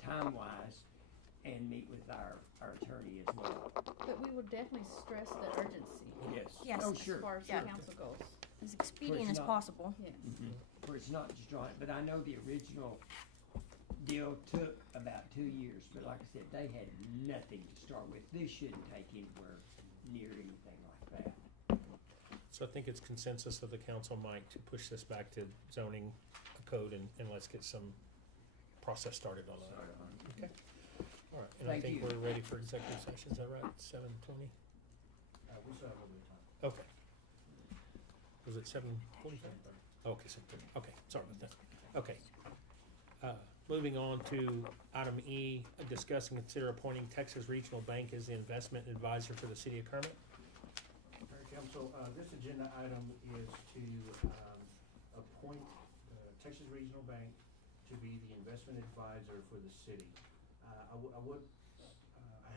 time-wise, and meet with our attorney as well. But we would definitely stress the urgency Yes. Oh, as sure. far as Yeah. the council goes. As expedient as not- possible. Yes. Where it's not just drawing, but I know the original deal took about 2 years, but like I said, they had nothing to start with. This shouldn't take anywhere near anything like that. So I think it's consensus of the council, Mike, to push this back to zoning code and let's get some process started on that. Okay. All right, and I Thank think you. we're ready for executive session, is that right? 7:20? We still have a little bit of time. Okay. Was it 7:45? Okay, 7:30. Okay, sorry about that. Okay. Moving on to item E, discuss and consider appointing Texas Regional Bank as the investment advisor for the city of Kermit. Mayor Council, this agenda item is to appoint Texas Regional Bank to be the investment advisor for the city. I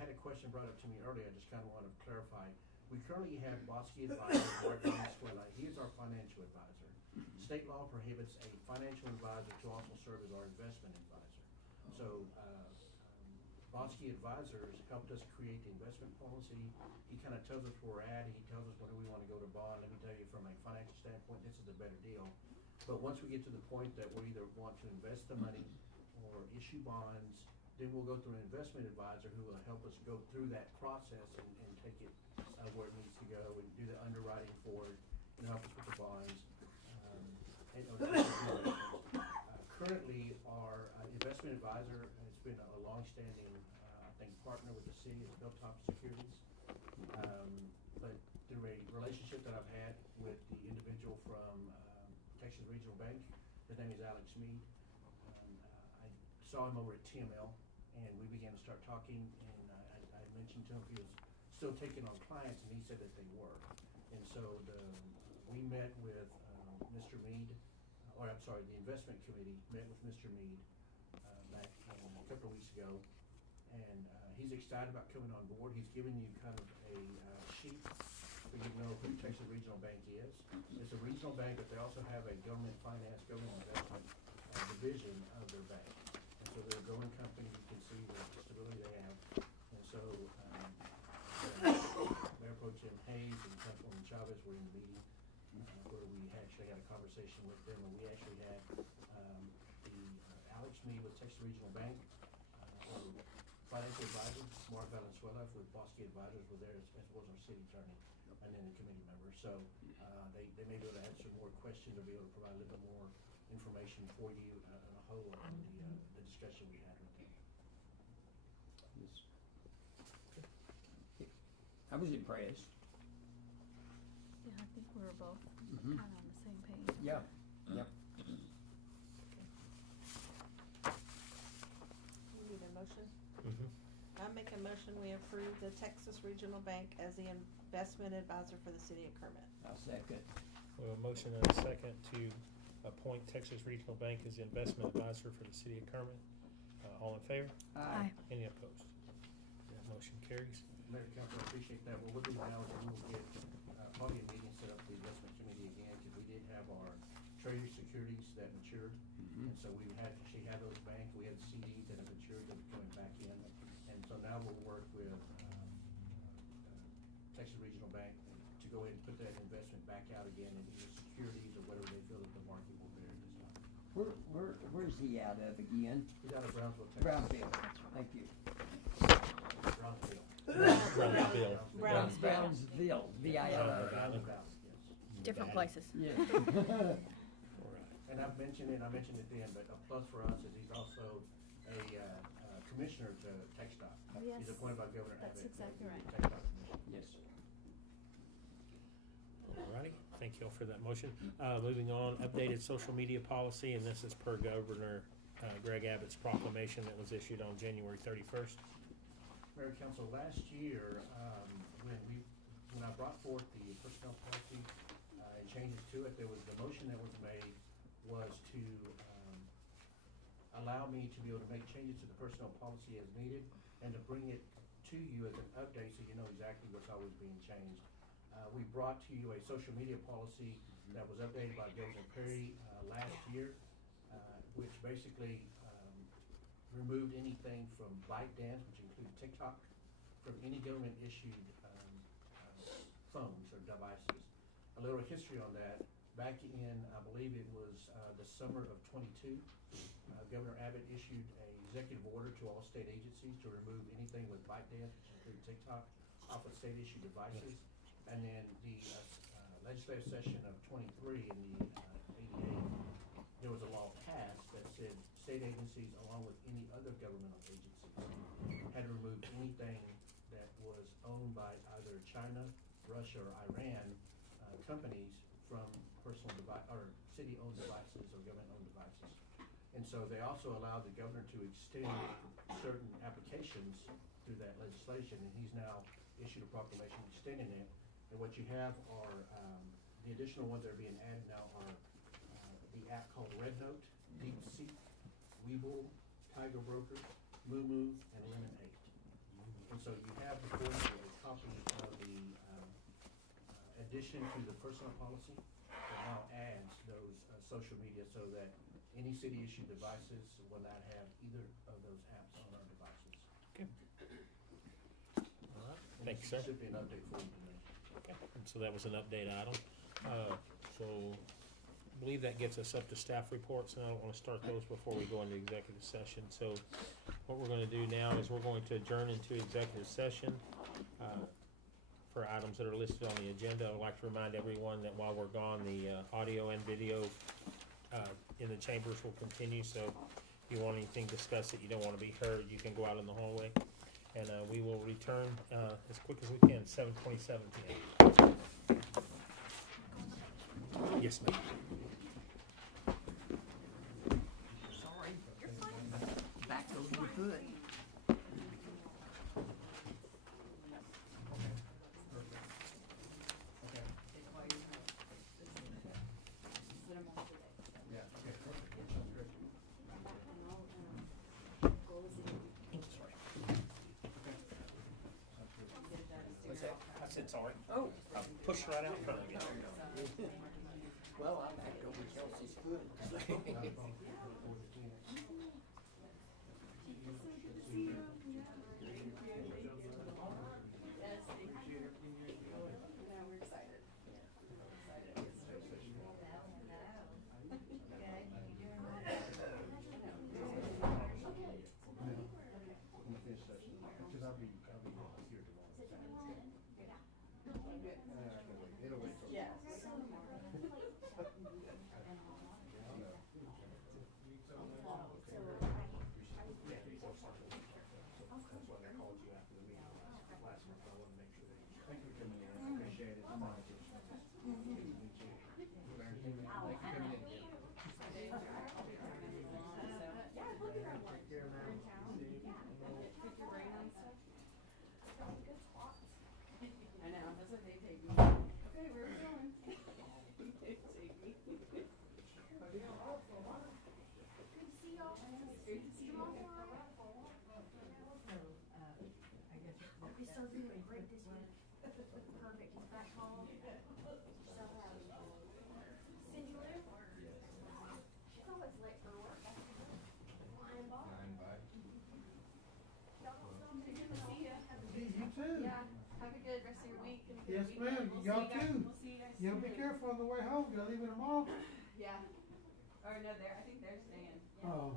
had a question brought up to me earlier, I just kind of want to clarify. We currently have Bosque Advisor, Mark Valenzuela, he is our financial advisor. State law prohibits a financial advisor to also serve as our investment advisor. So, Bosque Advisors helped us create the investment policy. He kind of tells us where we're at, he tells us whether we want to go to bond. Let me tell you, from a financial standpoint, this is a better deal. But once we get to the point that we either want to invest the money or issue bonds, then we'll go through an investment advisor who will help us go through that process and take it where it needs to go and do the underwriting for it and help us with the bonds. Currently, our investment advisor has been a longstanding, I think, partner with the city of Hilltop Securities. But through a relationship that I've had with the individual from Texas Regional Bank, his name is Alex Mead. I saw him over at TML, and we began to start talking, and I mentioned to him he was still taking on clients, and he said that they were. And so we met with Mr. Mead, or I'm sorry, the investment committee met with Mr. Mead back a couple of weeks ago, and he's excited about coming on board. He's giving you kind of a sheet so you know who Texas Regional Bank is. It's a regional bank, but they also have a government finance, government investment division of their bank. And so they're a growing company. You can see the stability they have. And so Mayor Pro Tem Hayes and Councilwoman Chavez were in the meeting where we actually had a conversation with them, and we actually had Alex Mead with Texas Regional Bank, financial advisor Mark Valenzuela with Bosque Advisors were there, as well as our city attorney, and then the committee members. So they may be able to answer more questions or be able to provide a little bit more information for you on a whole on the discussion we had with them. I was impressed. Yeah, I think we were both Mhm. kind of on the same page. Yeah, yep. We need a motion. Mm-hmm. I make a motion, we approve the Texas Regional Bank as the investment advisor for the city of Kermit. I'll second. We have a motion and a second to appoint Texas Regional Bank as the investment advisor for the city of Kermit. All in favor? Aye. Any opposed? That motion carries. Mayor, Council, I appreciate that. What we'll do now is we'll get probably a meeting set up with the investment committee again, because we did have our treasury securities that matured. Mhm. And so we actually had those banked. We had CDs that have matured that are coming back in. And so now we'll work with Texas Regional Bank to go ahead and put that investment back out again in either securities or whatever they feel that the market will bear at this time. Where's he out of again? He's out of Brownsville, Texas. Brownsville. Thank you. Brownsville. Brownsville. Brownsville. V-I-L-L. Yes. Different places. Yeah. All right. And I mentioned it then, but a plus for us is he's also a commissioner to TxDOT. Oh, yes. He's appointed by Governor Abbott. That's exactly right. TxDOT commissioner. Yes. Alrighty, thank you all for that motion. Moving on, updated social media policy, and this is per Governor Greg Abbott's proclamation that was issued on January 31st. Mayor Council, last year, when I brought forth the personnel policy and changes to it, the motion that was made was to allow me to be able to make changes to the personnel policy as needed and to bring it to you as an update so you know exactly what's always being changed. We brought to you a social media policy that was updated by Governor Perry last year, which basically removed anything from ByteDance, which included TikTok, from any government-issued phones or devices. A little history on that. Back in, I believe it was the summer of '22, Governor Abbott issued an executive order to all state agencies to remove anything with ByteDance, which included TikTok, off of state-issued devices. And then the legislative session of '23 in the '88, there was a law passed that said state agencies, along with any other governmental agencies, had to remove anything that was owned by either China Russia or Iran companies from personal or city-owned devices or government-owned devices. And so they also allowed the governor to extend certain applications through that legislation, and he's now issued a proclamation extending it. And what you have are, the additional ones that are being added now are the app called RedNote, DeepSeek, Webull, Tiger Brokers, Moo, and Lemon8. And so you have before you a copy of the addition to the personal policy that now adds those social media so that any city-issued devices will not have either of those apps on our devices. Okay. All right, And thank you, this sir. should be an update for you today. Okay, and so that was an update item. So I believe that gets us up to staff reports, and I don't wanna start those before we go into executive session. So what we're gonna do now is we're going to adjourn into executive session, for items that are listed on the agenda. I would like to remind everyone that while we're gone, the, audio and video, in the chambers will continue, so if you want anything discussed that you don't wanna be heard, you can go out in the hallway. And, we will return, as quick as we can, 7:27 p.m. Yes, ma'am. Sorry. You're fine. Back over your foot. Yeah, okay, perfect. Sounds great. Sorry. What's that? I said sorry. Oh. I pushed right out in front of you. Well, I'm back over Kelsey's foot. Because I'll be here tomorrow. It'll wait till. Yes. That's why I called you after the meeting last month. I wanted to make sure that you. Thank you for coming in. I appreciate it. I know, that's what they take me. Okay, where are we going? They take me. Great to see you all. He's so doing great this week. Perfect, he's back home. So happy. Cindy Lou? She's always late for work. Flying by. Good to see you. You too. Yeah, have a good rest of your week and a good Yes, weekend. ma'am. We'll Y'all see you guys- too. We'll see you guys Yeah, be soon. careful on the way home. You leaving them all? Yeah. Or no, I think they're staying. Oh.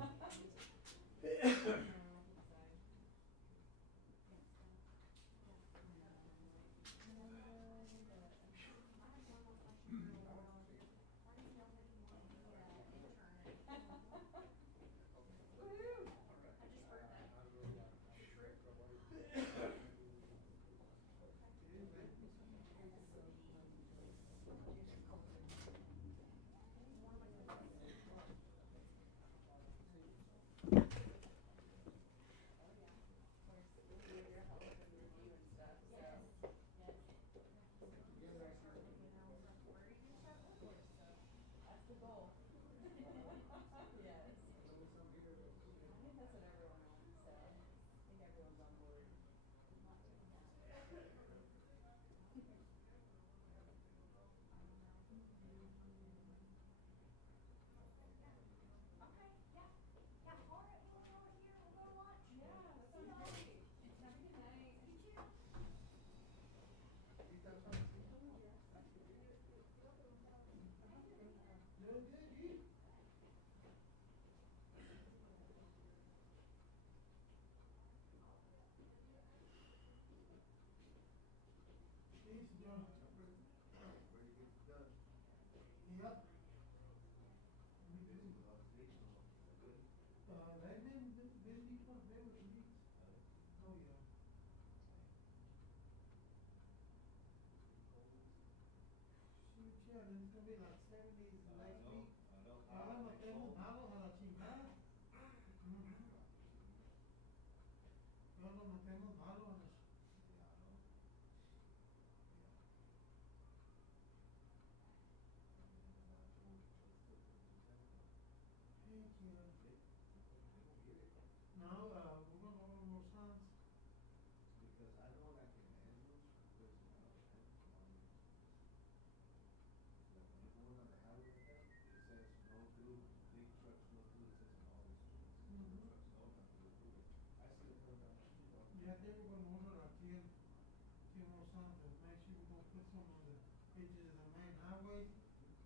something, make sure we're gonna put some on the edges of the main highway,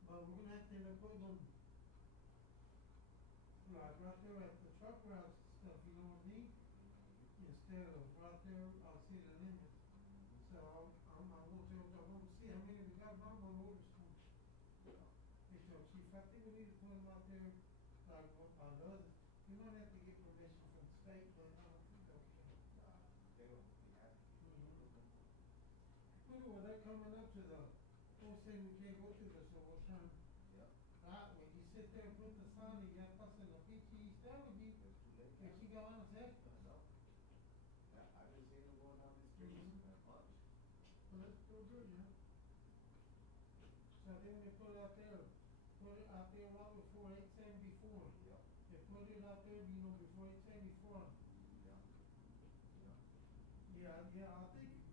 but we're gonna have to end up putting them like right there at the truck routes and stuff, you know what I mean? Instead of right there on city limits. So I'm gonna tell, I want to see how many we got, I'm gonna order some. They told Chief, I think we need to put them out there, like what by the others. We might have to get permission from the state, but I don't think they'll care. They don't be happy. Well, they're coming up to the, whole thing we can't go to this, so we're trying. Yep. Right, when you sit there and put the sign, you got passing the PT's telling you, It's too late. if she go on, say, No. Yeah, I haven't seen them going down the streets that much. well, that's still good, yeah. So then they put it out there right before 874. Yep. They put it out there, you know, before 874. Yeah.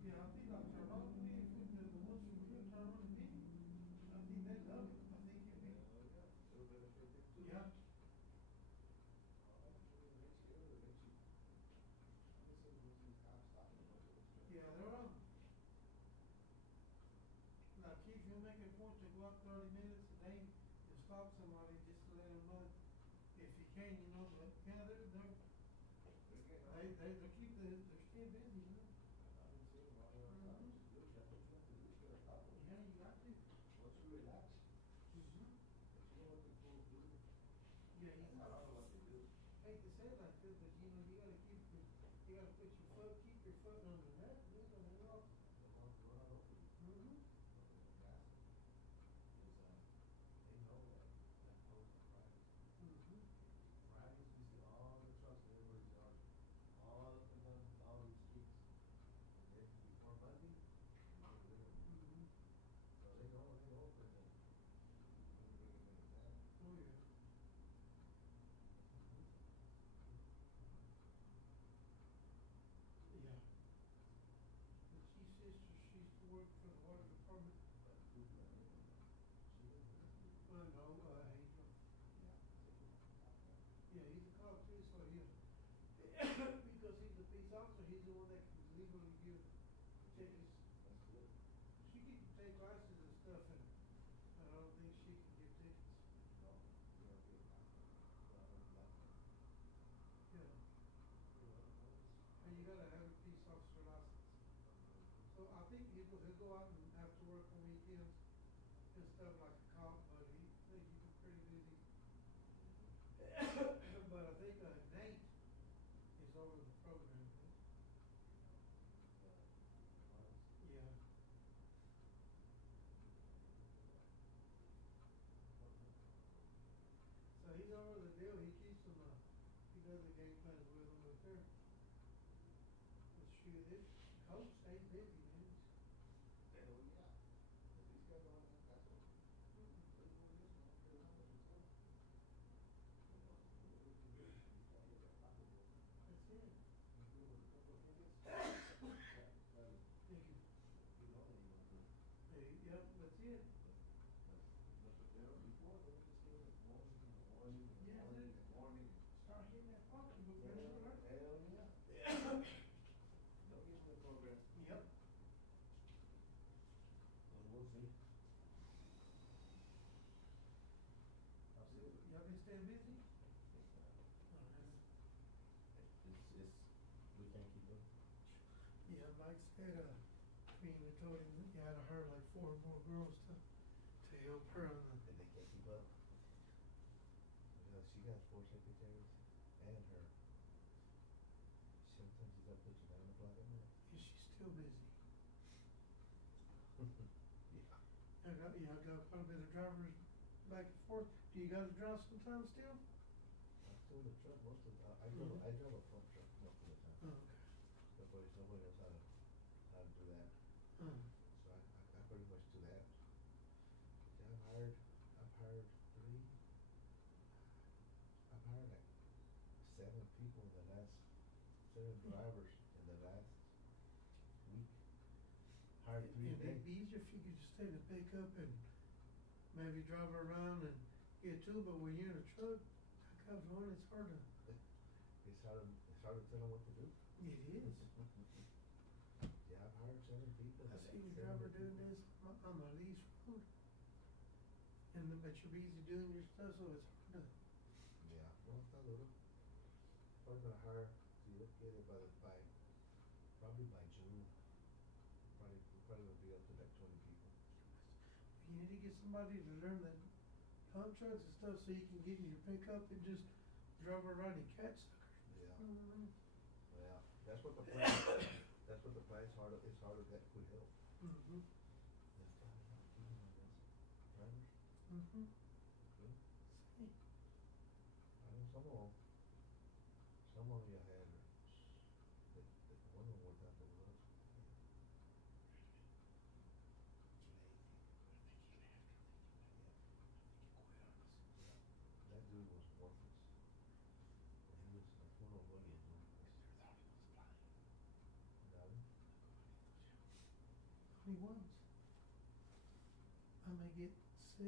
Yeah, I think I'll turn on the meeting, the ones who will turn on the meeting. I think they love it, I think it may. It'll benefit them too. Yeah. Yeah, they're on. Now, Keith, you'll make a point to go up 30 minutes a day and stop somebody just to let them know if you can, you know, but yeah, they're keep they're staying busy, you know. Yeah, you got to. Once you relax, Mm-hmm. you know what the fools do. Yeah, I don't know what they do. hate to say it like this, but you know, you gotta put your foot, keep your foot on the net, you know, and all. The ones who run over you. Mm-hmm. Yeah. They know that those are Fridays. Mm-hmm. Fridays, we see all the trucks in everybody's yard, all up and down all these streets. And then before Monday, they're there. Mm-hmm. So they know for them. Oh, yeah. Yeah. The chief's sister, she used to work for the water department. No, Hazel. Yeah, he's a cop too, so yeah. Because he's a police officer, he's the one that can legally give tickets. She can take licenses and stuff, and I don't think she can give tickets. Yeah. And you gotta have a police officer license. So I think he'll go out and have to work on weekends and stuff like a cop, but he keeps pretty busy. But I think Nate is over the program. Yeah. So he's over the deal, he keeps them, he does the game plans with them up there. But shoot, this coach stays busy, man. Hell yeah. But these guys don't have that, so. That's what it is, man. They're not gonna tell. That's it. Thank Thank you. You know that you want to. Hey, yep, that's it. But they were before, they were just doing it morning. Yeah, Start hitting that pocketbook, man. Hell yeah. Don't get in the program. Yep. And we'll see. I'll see what. Y'all been staying busy? We can't keep up. Yeah, Mike said, we told him that you had to hire like 4 more girls to help her on the. And they can't keep up. Because she got 4 secretaries and her. Sometimes you gotta put your 9 o'clock in there. Is she still busy? Yeah. I got quite a bit of drivers back and forth. Do you guys drive sometimes still? I still the truck most of the time. I drive a pump truck most of the time. Oh, okay. Nobody knows how to do that. Oh. So I pretty much do that. Yeah, I've hired 3. I've hired like 7 people in the last, 7 drivers in the last week. Hired 3 a day. It'd be easier if you could just take the pickup and maybe drive around and get to it, but when you're in a truck, that comes on, it's hard to. It's hard to tell them what to do. It is. Yeah, I've hired 7 people. That's seen a driver doing this on my lease road. But you're busy doing your stuff, so it's hard to. Yeah, well, it's not little. Probably gonna hire, get it probably by June. We're probably gonna be up to like 20 people. You need to get somebody to learn that dump trucks and stuff so you can get in your pickup and just drive around and catch suckers. Yeah, Mm-hmm. yeah, that's what the plan, it's hard to get quick help. Mm-hmm. That's why I'm not keeping on this. Drivers, Mm-hmm. good. I know some of you had, one of them worked out the woods. That dude was worthless. And he was like, one of them was Got him? Only once. I may get 6,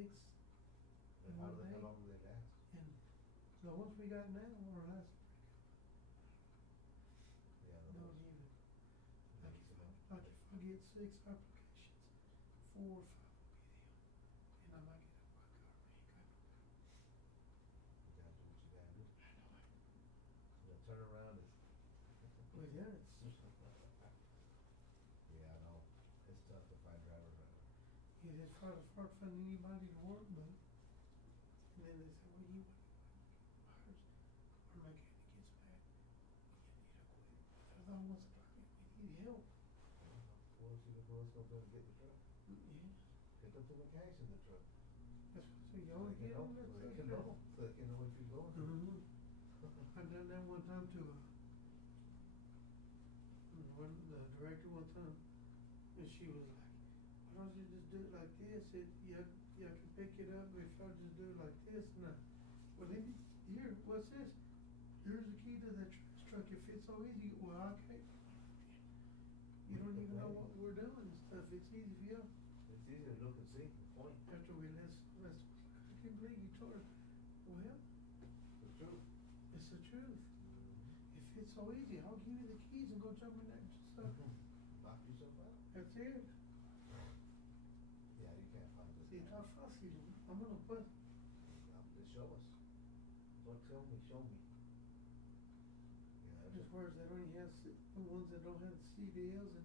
And how long do they last? and the ones we got now are last Yeah, pretty no, good. Don't even. Like it's if enough. I get 6 applications, 4 or 5 will be the and I might get a white car. You gotta do what you gotta do. I know it. Turn around and. Well, yeah, it's. Yeah, I know. It's tough to find drivers right now. It is hard to find anybody to work, but, and then they say, well, you buyers or mechanic gets mad, you need to quit. They're the ones that are, we need help. Well, see the boys gonna be able to get the truck. Yeah, Get them to mechanics in the truck. that's what, so you only get on there. So they can know, so they can know what you're going through. Mm-hmm. I done that one time to, the director one time, and she was like, why don't you just do it like this? You can pick it up if I just do it like this, and well, let me, here, what's this? Here's the key to the trash truck, if it's so easy, well, I can't. You don't even know what we're doing and stuff, it's easy for you. It's easy to look and see, point. After we I can't believe you told her, well, The truth. it's the truth. If it's so easy, I'll give you the keys and go jump in that stuff. Knock yourself out. That's it. Yeah, you can't find this. See, how fussy, I'm gonna put, Just show us. Don't tell me, show me. Yeah, just whereas they only have, the ones that don't have CDLs and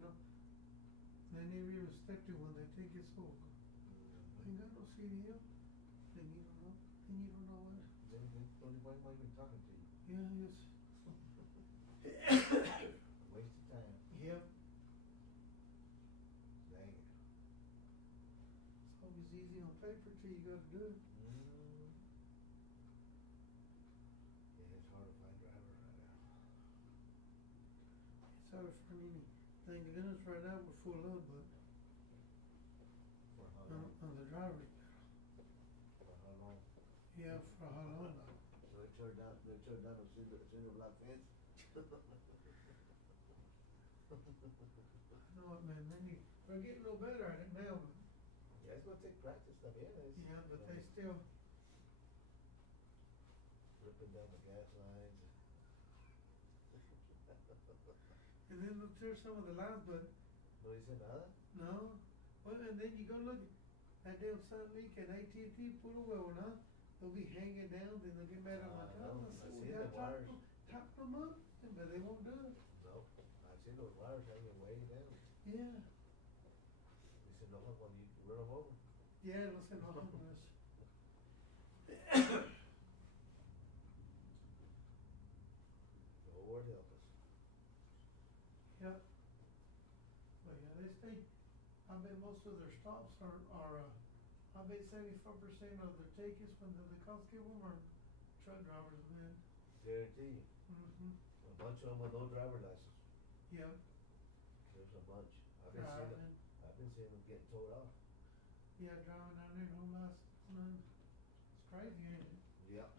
they never even stepped in one, they think it's over. Ain't got no CDL, then you don't know what, They why am I even talking to you? yeah, yes. Waste of time. Yep, Dang it. it's always easy on paper till you gotta do it. Yeah, it's hard to find drivers right now. It's hard to find any, thank goodness right now we're full up, but For how long? on the driver's, For how long? yeah, for how long? So they turned down the cinder block fence? I know it, man, we're getting a little better at it now, but, Yeah, it's gonna take practice, I mean, it's. yeah, but they still, Ripping down the gas lines. and then they'll tear some of the lines, but No dice nada. no, well, and then you go look, that damn Sun Leak and AT&T puro huevo, ¿no? They'll be hanging down, then they'll get mad at my No, time, I I said, see we the gotta wires. top them up, but they won't do it, No, I see those wires hanging way down. yeah, Dice, no, cuando you run them over. yeah, no sé, no, homeless. Lord help us. Yeah. But yeah, they stay, I bet most of their stops are, I bet 75% of their tickets when the cops give them are truck drivers, man. Guarantee you. Mm-hmm. A bunch of them with no driver license. Yep. There's a bunch. I've been seeing them, Driving. I've been seeing them getting towed off. Yeah, driving down there, no license, none. It's crazy, ain't it? Yeah.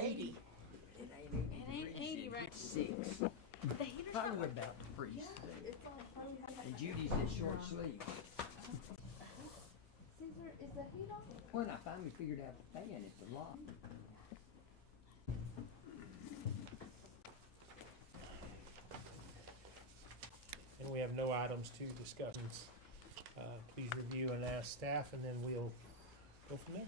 80. It ain't 80. It ain't 80 right. 6. The heater's Probably not about to freeze today. It's all probably And Judy's in short sleeves. Caesar, is the heat on? When I finally figured out the fan, it's a lot. And we have no items to discuss. Please review and ask staff, and then we'll go from there.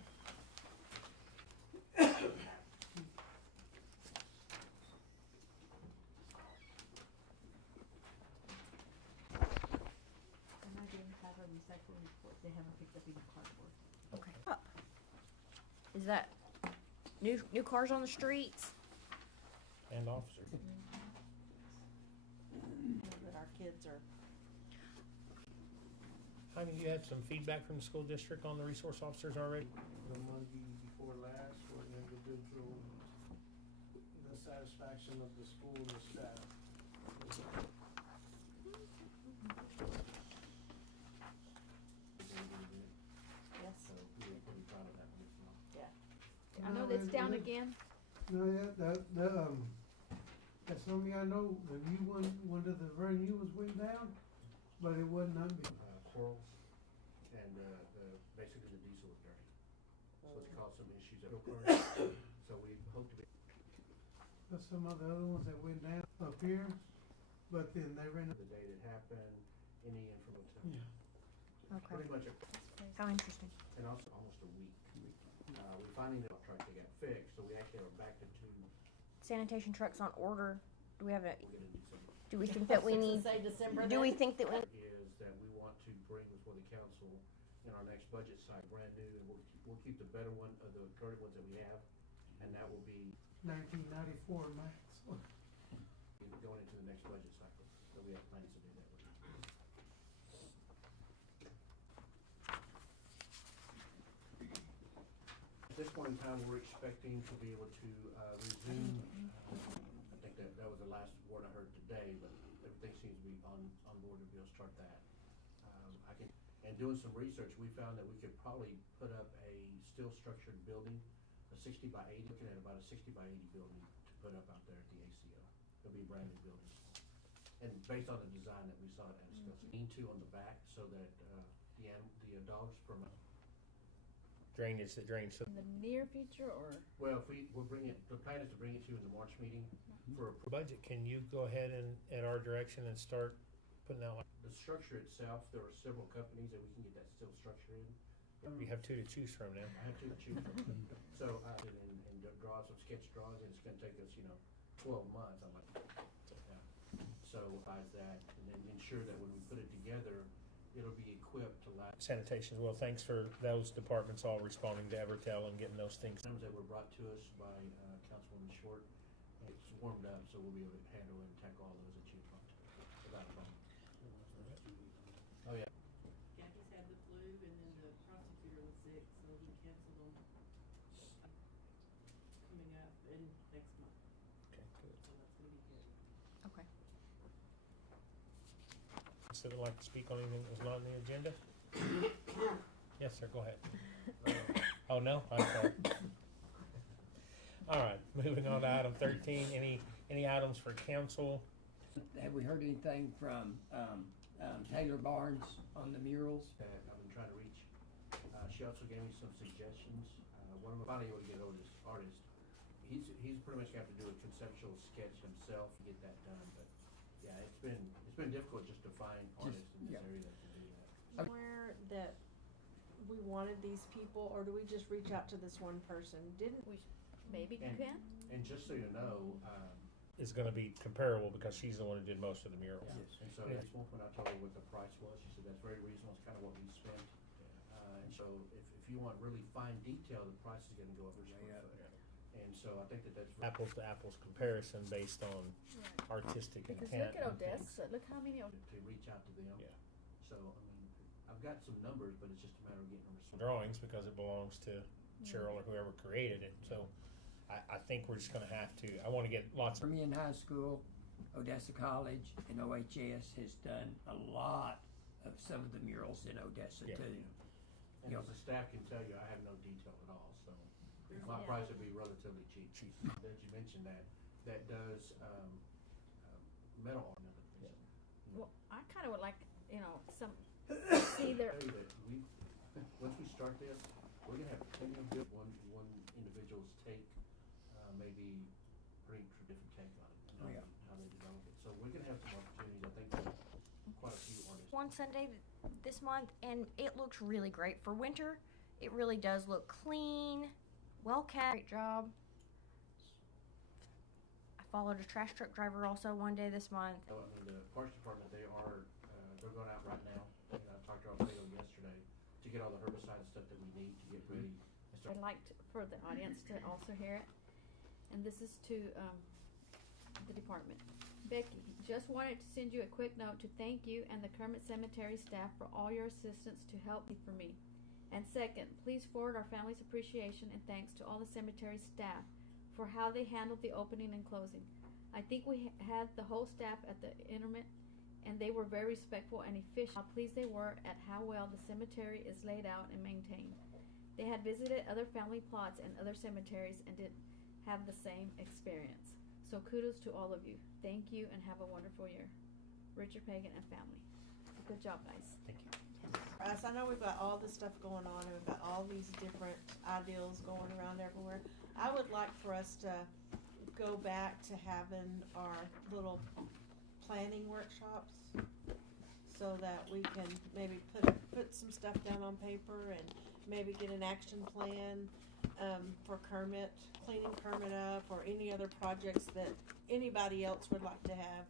And I didn't have a recycling report. They haven't picked up any cardboard. Okay. Is that new cars on the streets? And officer. That our kids are, Jaime, you had some feedback from the school district on the resource officers already? The Monday before last, for an individual, the satisfaction of the school and the staff. yes, So we were pretty proud of that one as well. I know that's down again. No, that's something I know, the new one of the very new ones went down, but it wasn't that big. Coral, and basically the diesel was dirty. So it's caused some issues at Oakland. So we hope to be. But some of the other ones that went down up here, but then they ran. The date it happened, any information. Yeah. Okay. Pretty much, How interesting. and also almost a week. We finally know truck they got fixed, so we actually are back to 2. Sanitation trucks on order. Do we have a? We're gonna do some. Do we think that we need? say December Do we then? think that we? Is that we want to bring before the council in our next budget cycle, brand new, and we'll keep the better one of the current ones that we have, and that will be 1994 max. going into the next budget cycle. So we have plans to do that. At this point in time, we're expecting to be able to resume. I think that was the last word I heard today, but everything seems to be on board to be able to start that. And doing some research, we found that we could probably put up a steel structured building, a 60 by 80, looking at about a 60 by 80 building to put up out there at the ACO. It'll be a brand new building. And based on the design that we saw at Anacostia, lean-to on the back so that the dogs from, Drainage that drains. In the near future or? well, we'll bring it, the plan is to bring it to you in the March meeting for Budget, can you go ahead and, at our direction, and start putting out, the structure itself. There are several companies that we can get that steel structure in. we have 2 to choose from now. I have to choose from. So I did and draw some sketch drawings, and it's gonna take us, 12 months. I'm like, yeah. So by that, and then ensure that when we put it together, it'll be equipped to last. Sanitation as well, thanks for those departments all responding to Evertel and getting those things. Items that were brought to us by Councilwoman Short, and it's warmed up, so we'll be able to handle and tackle all those that you talked without a problem. Oh, yeah. Kathy's had the flu, and then the prosecutor was sick, so he canceled them coming up in next month, Okay, good. so that's gonna be good. Okay. So would like to speak on anything that was not on the agenda? Yes, sir, go ahead. Oh, no? I'm sorry. All right, moving on to item 13, any items for council? Have we heard anything from Taylor Barnes on the murals? That I've been trying to reach. She also gave me some suggestions. One of them, finally able to get over this artist. He's pretty much got to do a conceptual sketch himself to get that done, but yeah, it's been difficult just to find artists in this area that can do that. somewhere that we wanted these people, or do we just reach out to this one person? Didn't we? Maybe you And- can? And just so you know, Is gonna be comparable because she's the one who did most of the murals. and so at one point I told her what the price was, she said that's very reasonable, it's kind of what we spent. And so if you want really fine detail, the price is gonna go up per square foot. And so I think that's. Apples to apples comparison based on artistic Because intent. look at and things. Odessa, look how many, To reach out to them. Yeah. So, I mean, I've got some numbers, but it's just a matter of getting a response. Drawings because it belongs to Cheryl or whoever created it, so I think we're just gonna have to, I wanna get lots of, Permian High School, Odessa College, and OHS has done a lot of some of the murals in Odessa Yeah. too. And as the staff can tell you, I have no detail at all, so My Yeah. price would be relatively cheap. That you mentioned that does, metal ornament. Well, I kinda would like, some, see their, Tell you that once we start this, we're gonna have plenty of good one individual's take, maybe bring a different take on it, and how they develop it. So we're gonna have some opportunities, I think, quite a few artists. One Sunday this month, and it looks really great for winter. It really does look clean, well kept. Great job. I followed a trash truck driver also one day this month. So, I mean, the parks department, they're going out right now, and I talked to Alfredo yesterday, to get all the herbicide stuff that we need to get ready. And start I'd like for the audience to also hear it. And this is to the department. Becky, just wanted to send you a quick note to thank you and the Kermit Cemetery staff for all your assistance to help me for me. And second, please forward our family's appreciation and thanks to all the cemetery staff for how they handled the opening and closing. I think we had the whole staff at the interment, and they were very respectful and efficient. How pleased they were at how well the cemetery is laid out and maintained. They had visited other family plots and other cemeteries and did have the same experience. So kudos to all of you. Thank you and have a wonderful year. Richard Pagan and family. Good job, guys. Thank you. Us, I know we've got all this stuff going on, and we've got all these different ideals going around everywhere. I would like for us to go back to having our little planning workshops, so that we can maybe put some stuff down on paper and maybe get an action plan for Kermit, cleaning Kermit up, or any other projects that anybody else would like to have.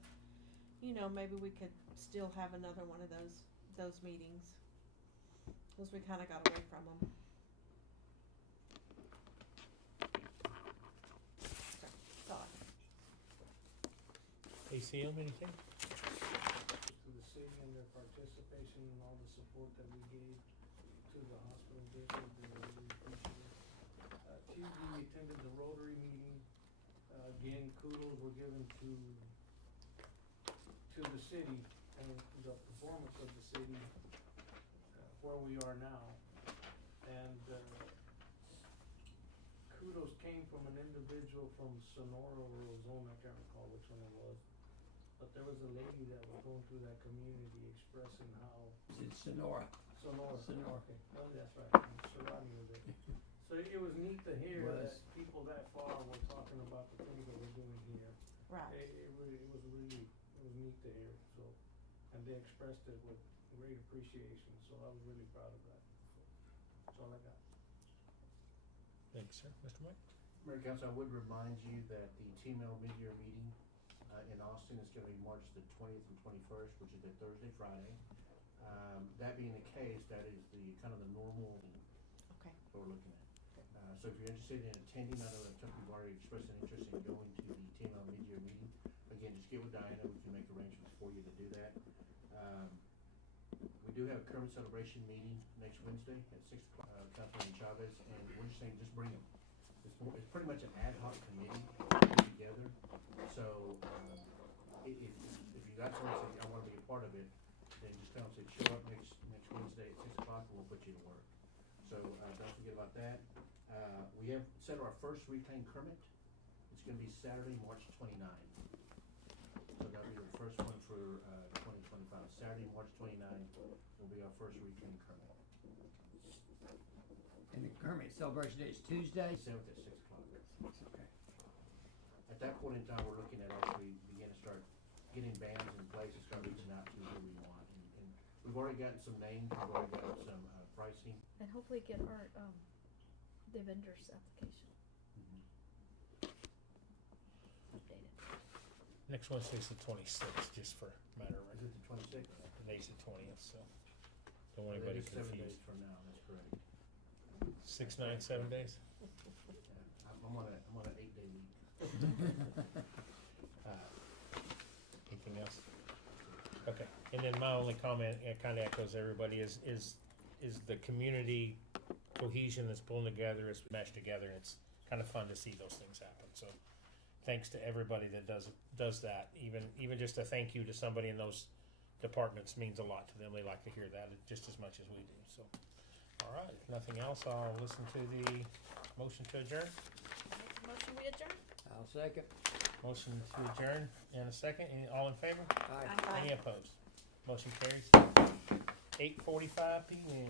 Maybe we could still have another one of those meetings, because we kind of got away from them. ACM, anything? To the city and their participation and all the support that we gave to the hospital district, we really appreciate it. Tuesday, we attended the Rotary meeting. Again, kudos were given to the city and the performance of the city, where we are now. And kudos came from an individual from Sonora or Ozona, I can't recall which one it was. But there was a lady that was going through that community expressing how It's Sonora. Sonora. Sonora. Okay, well, that's right. Sharani was it. So it was neat to hear that Was. people that far were talking about the things that we're doing here. Right. It was neat to hear. So, and they expressed it with great appreciation. So I was really proud of that. So that's all I got. Thanks, sir. Mr. Mike? Mayor Council, I would remind you that the TML mid-year meeting in Austin is gonna be March the 20th and 21st, which is a Thursday, Friday. That being the case, that is the kind of the normal Okay. what we're looking at. So if you're interested in attending, I know that some people already expressed an interest in going to the TML mid-year meeting. Again, just get with Diana, we can make arrangements for you to do that. We do have a Kermit celebration meeting next Wednesday at 6 o'clock, Councilman Chavez, and we're just saying, just bring them. It's pretty much an ad hoc committee put together, so, if you got someone that says, I wanna be a part of it, then just tell them, say, show up next Wednesday at 6 o'clock, and we'll put you to work. So, don't forget about that. We have set our first reclaim Kermit. It's gonna be Saturday, March 29th. So that'll be the first one for, 2025. Saturday, March 29th will be our first reclaim Kermit. And the Kermit celebration day is Tuesday. 7th at 6 o'clock. Okay. At that point in time, we're looking at actually begin to start getting bands in place and start reaching out to who we want. And we've already gotten some names, we've already gotten some pricing. And hopefully get our, the vendor's application updated. Next Wednesday's the 26th, just for matter of Is it the 26th? today's the 20th, so don't want That anybody is 7 days confused. from now, that's correct. 6, 9, 7 days? Yeah, I'm on an 8-day week. Anything else? Okay, and then my only comment, it kinda echoes everybody, is the community cohesion that's pulling together, is meshed together, and it's kinda fun to see those things happen, so thanks to everybody that does that, even just a thank you to somebody in those departments means a lot to them. They like to hear that just as much as we do, so. All right, if nothing else, I'll listen to the Motion to adjourn? Make a motion, we adjourn? I'll second. Motion to adjourn and a second. All in favor? Aye. Any opposed? Motion carries. 8:45 p.m.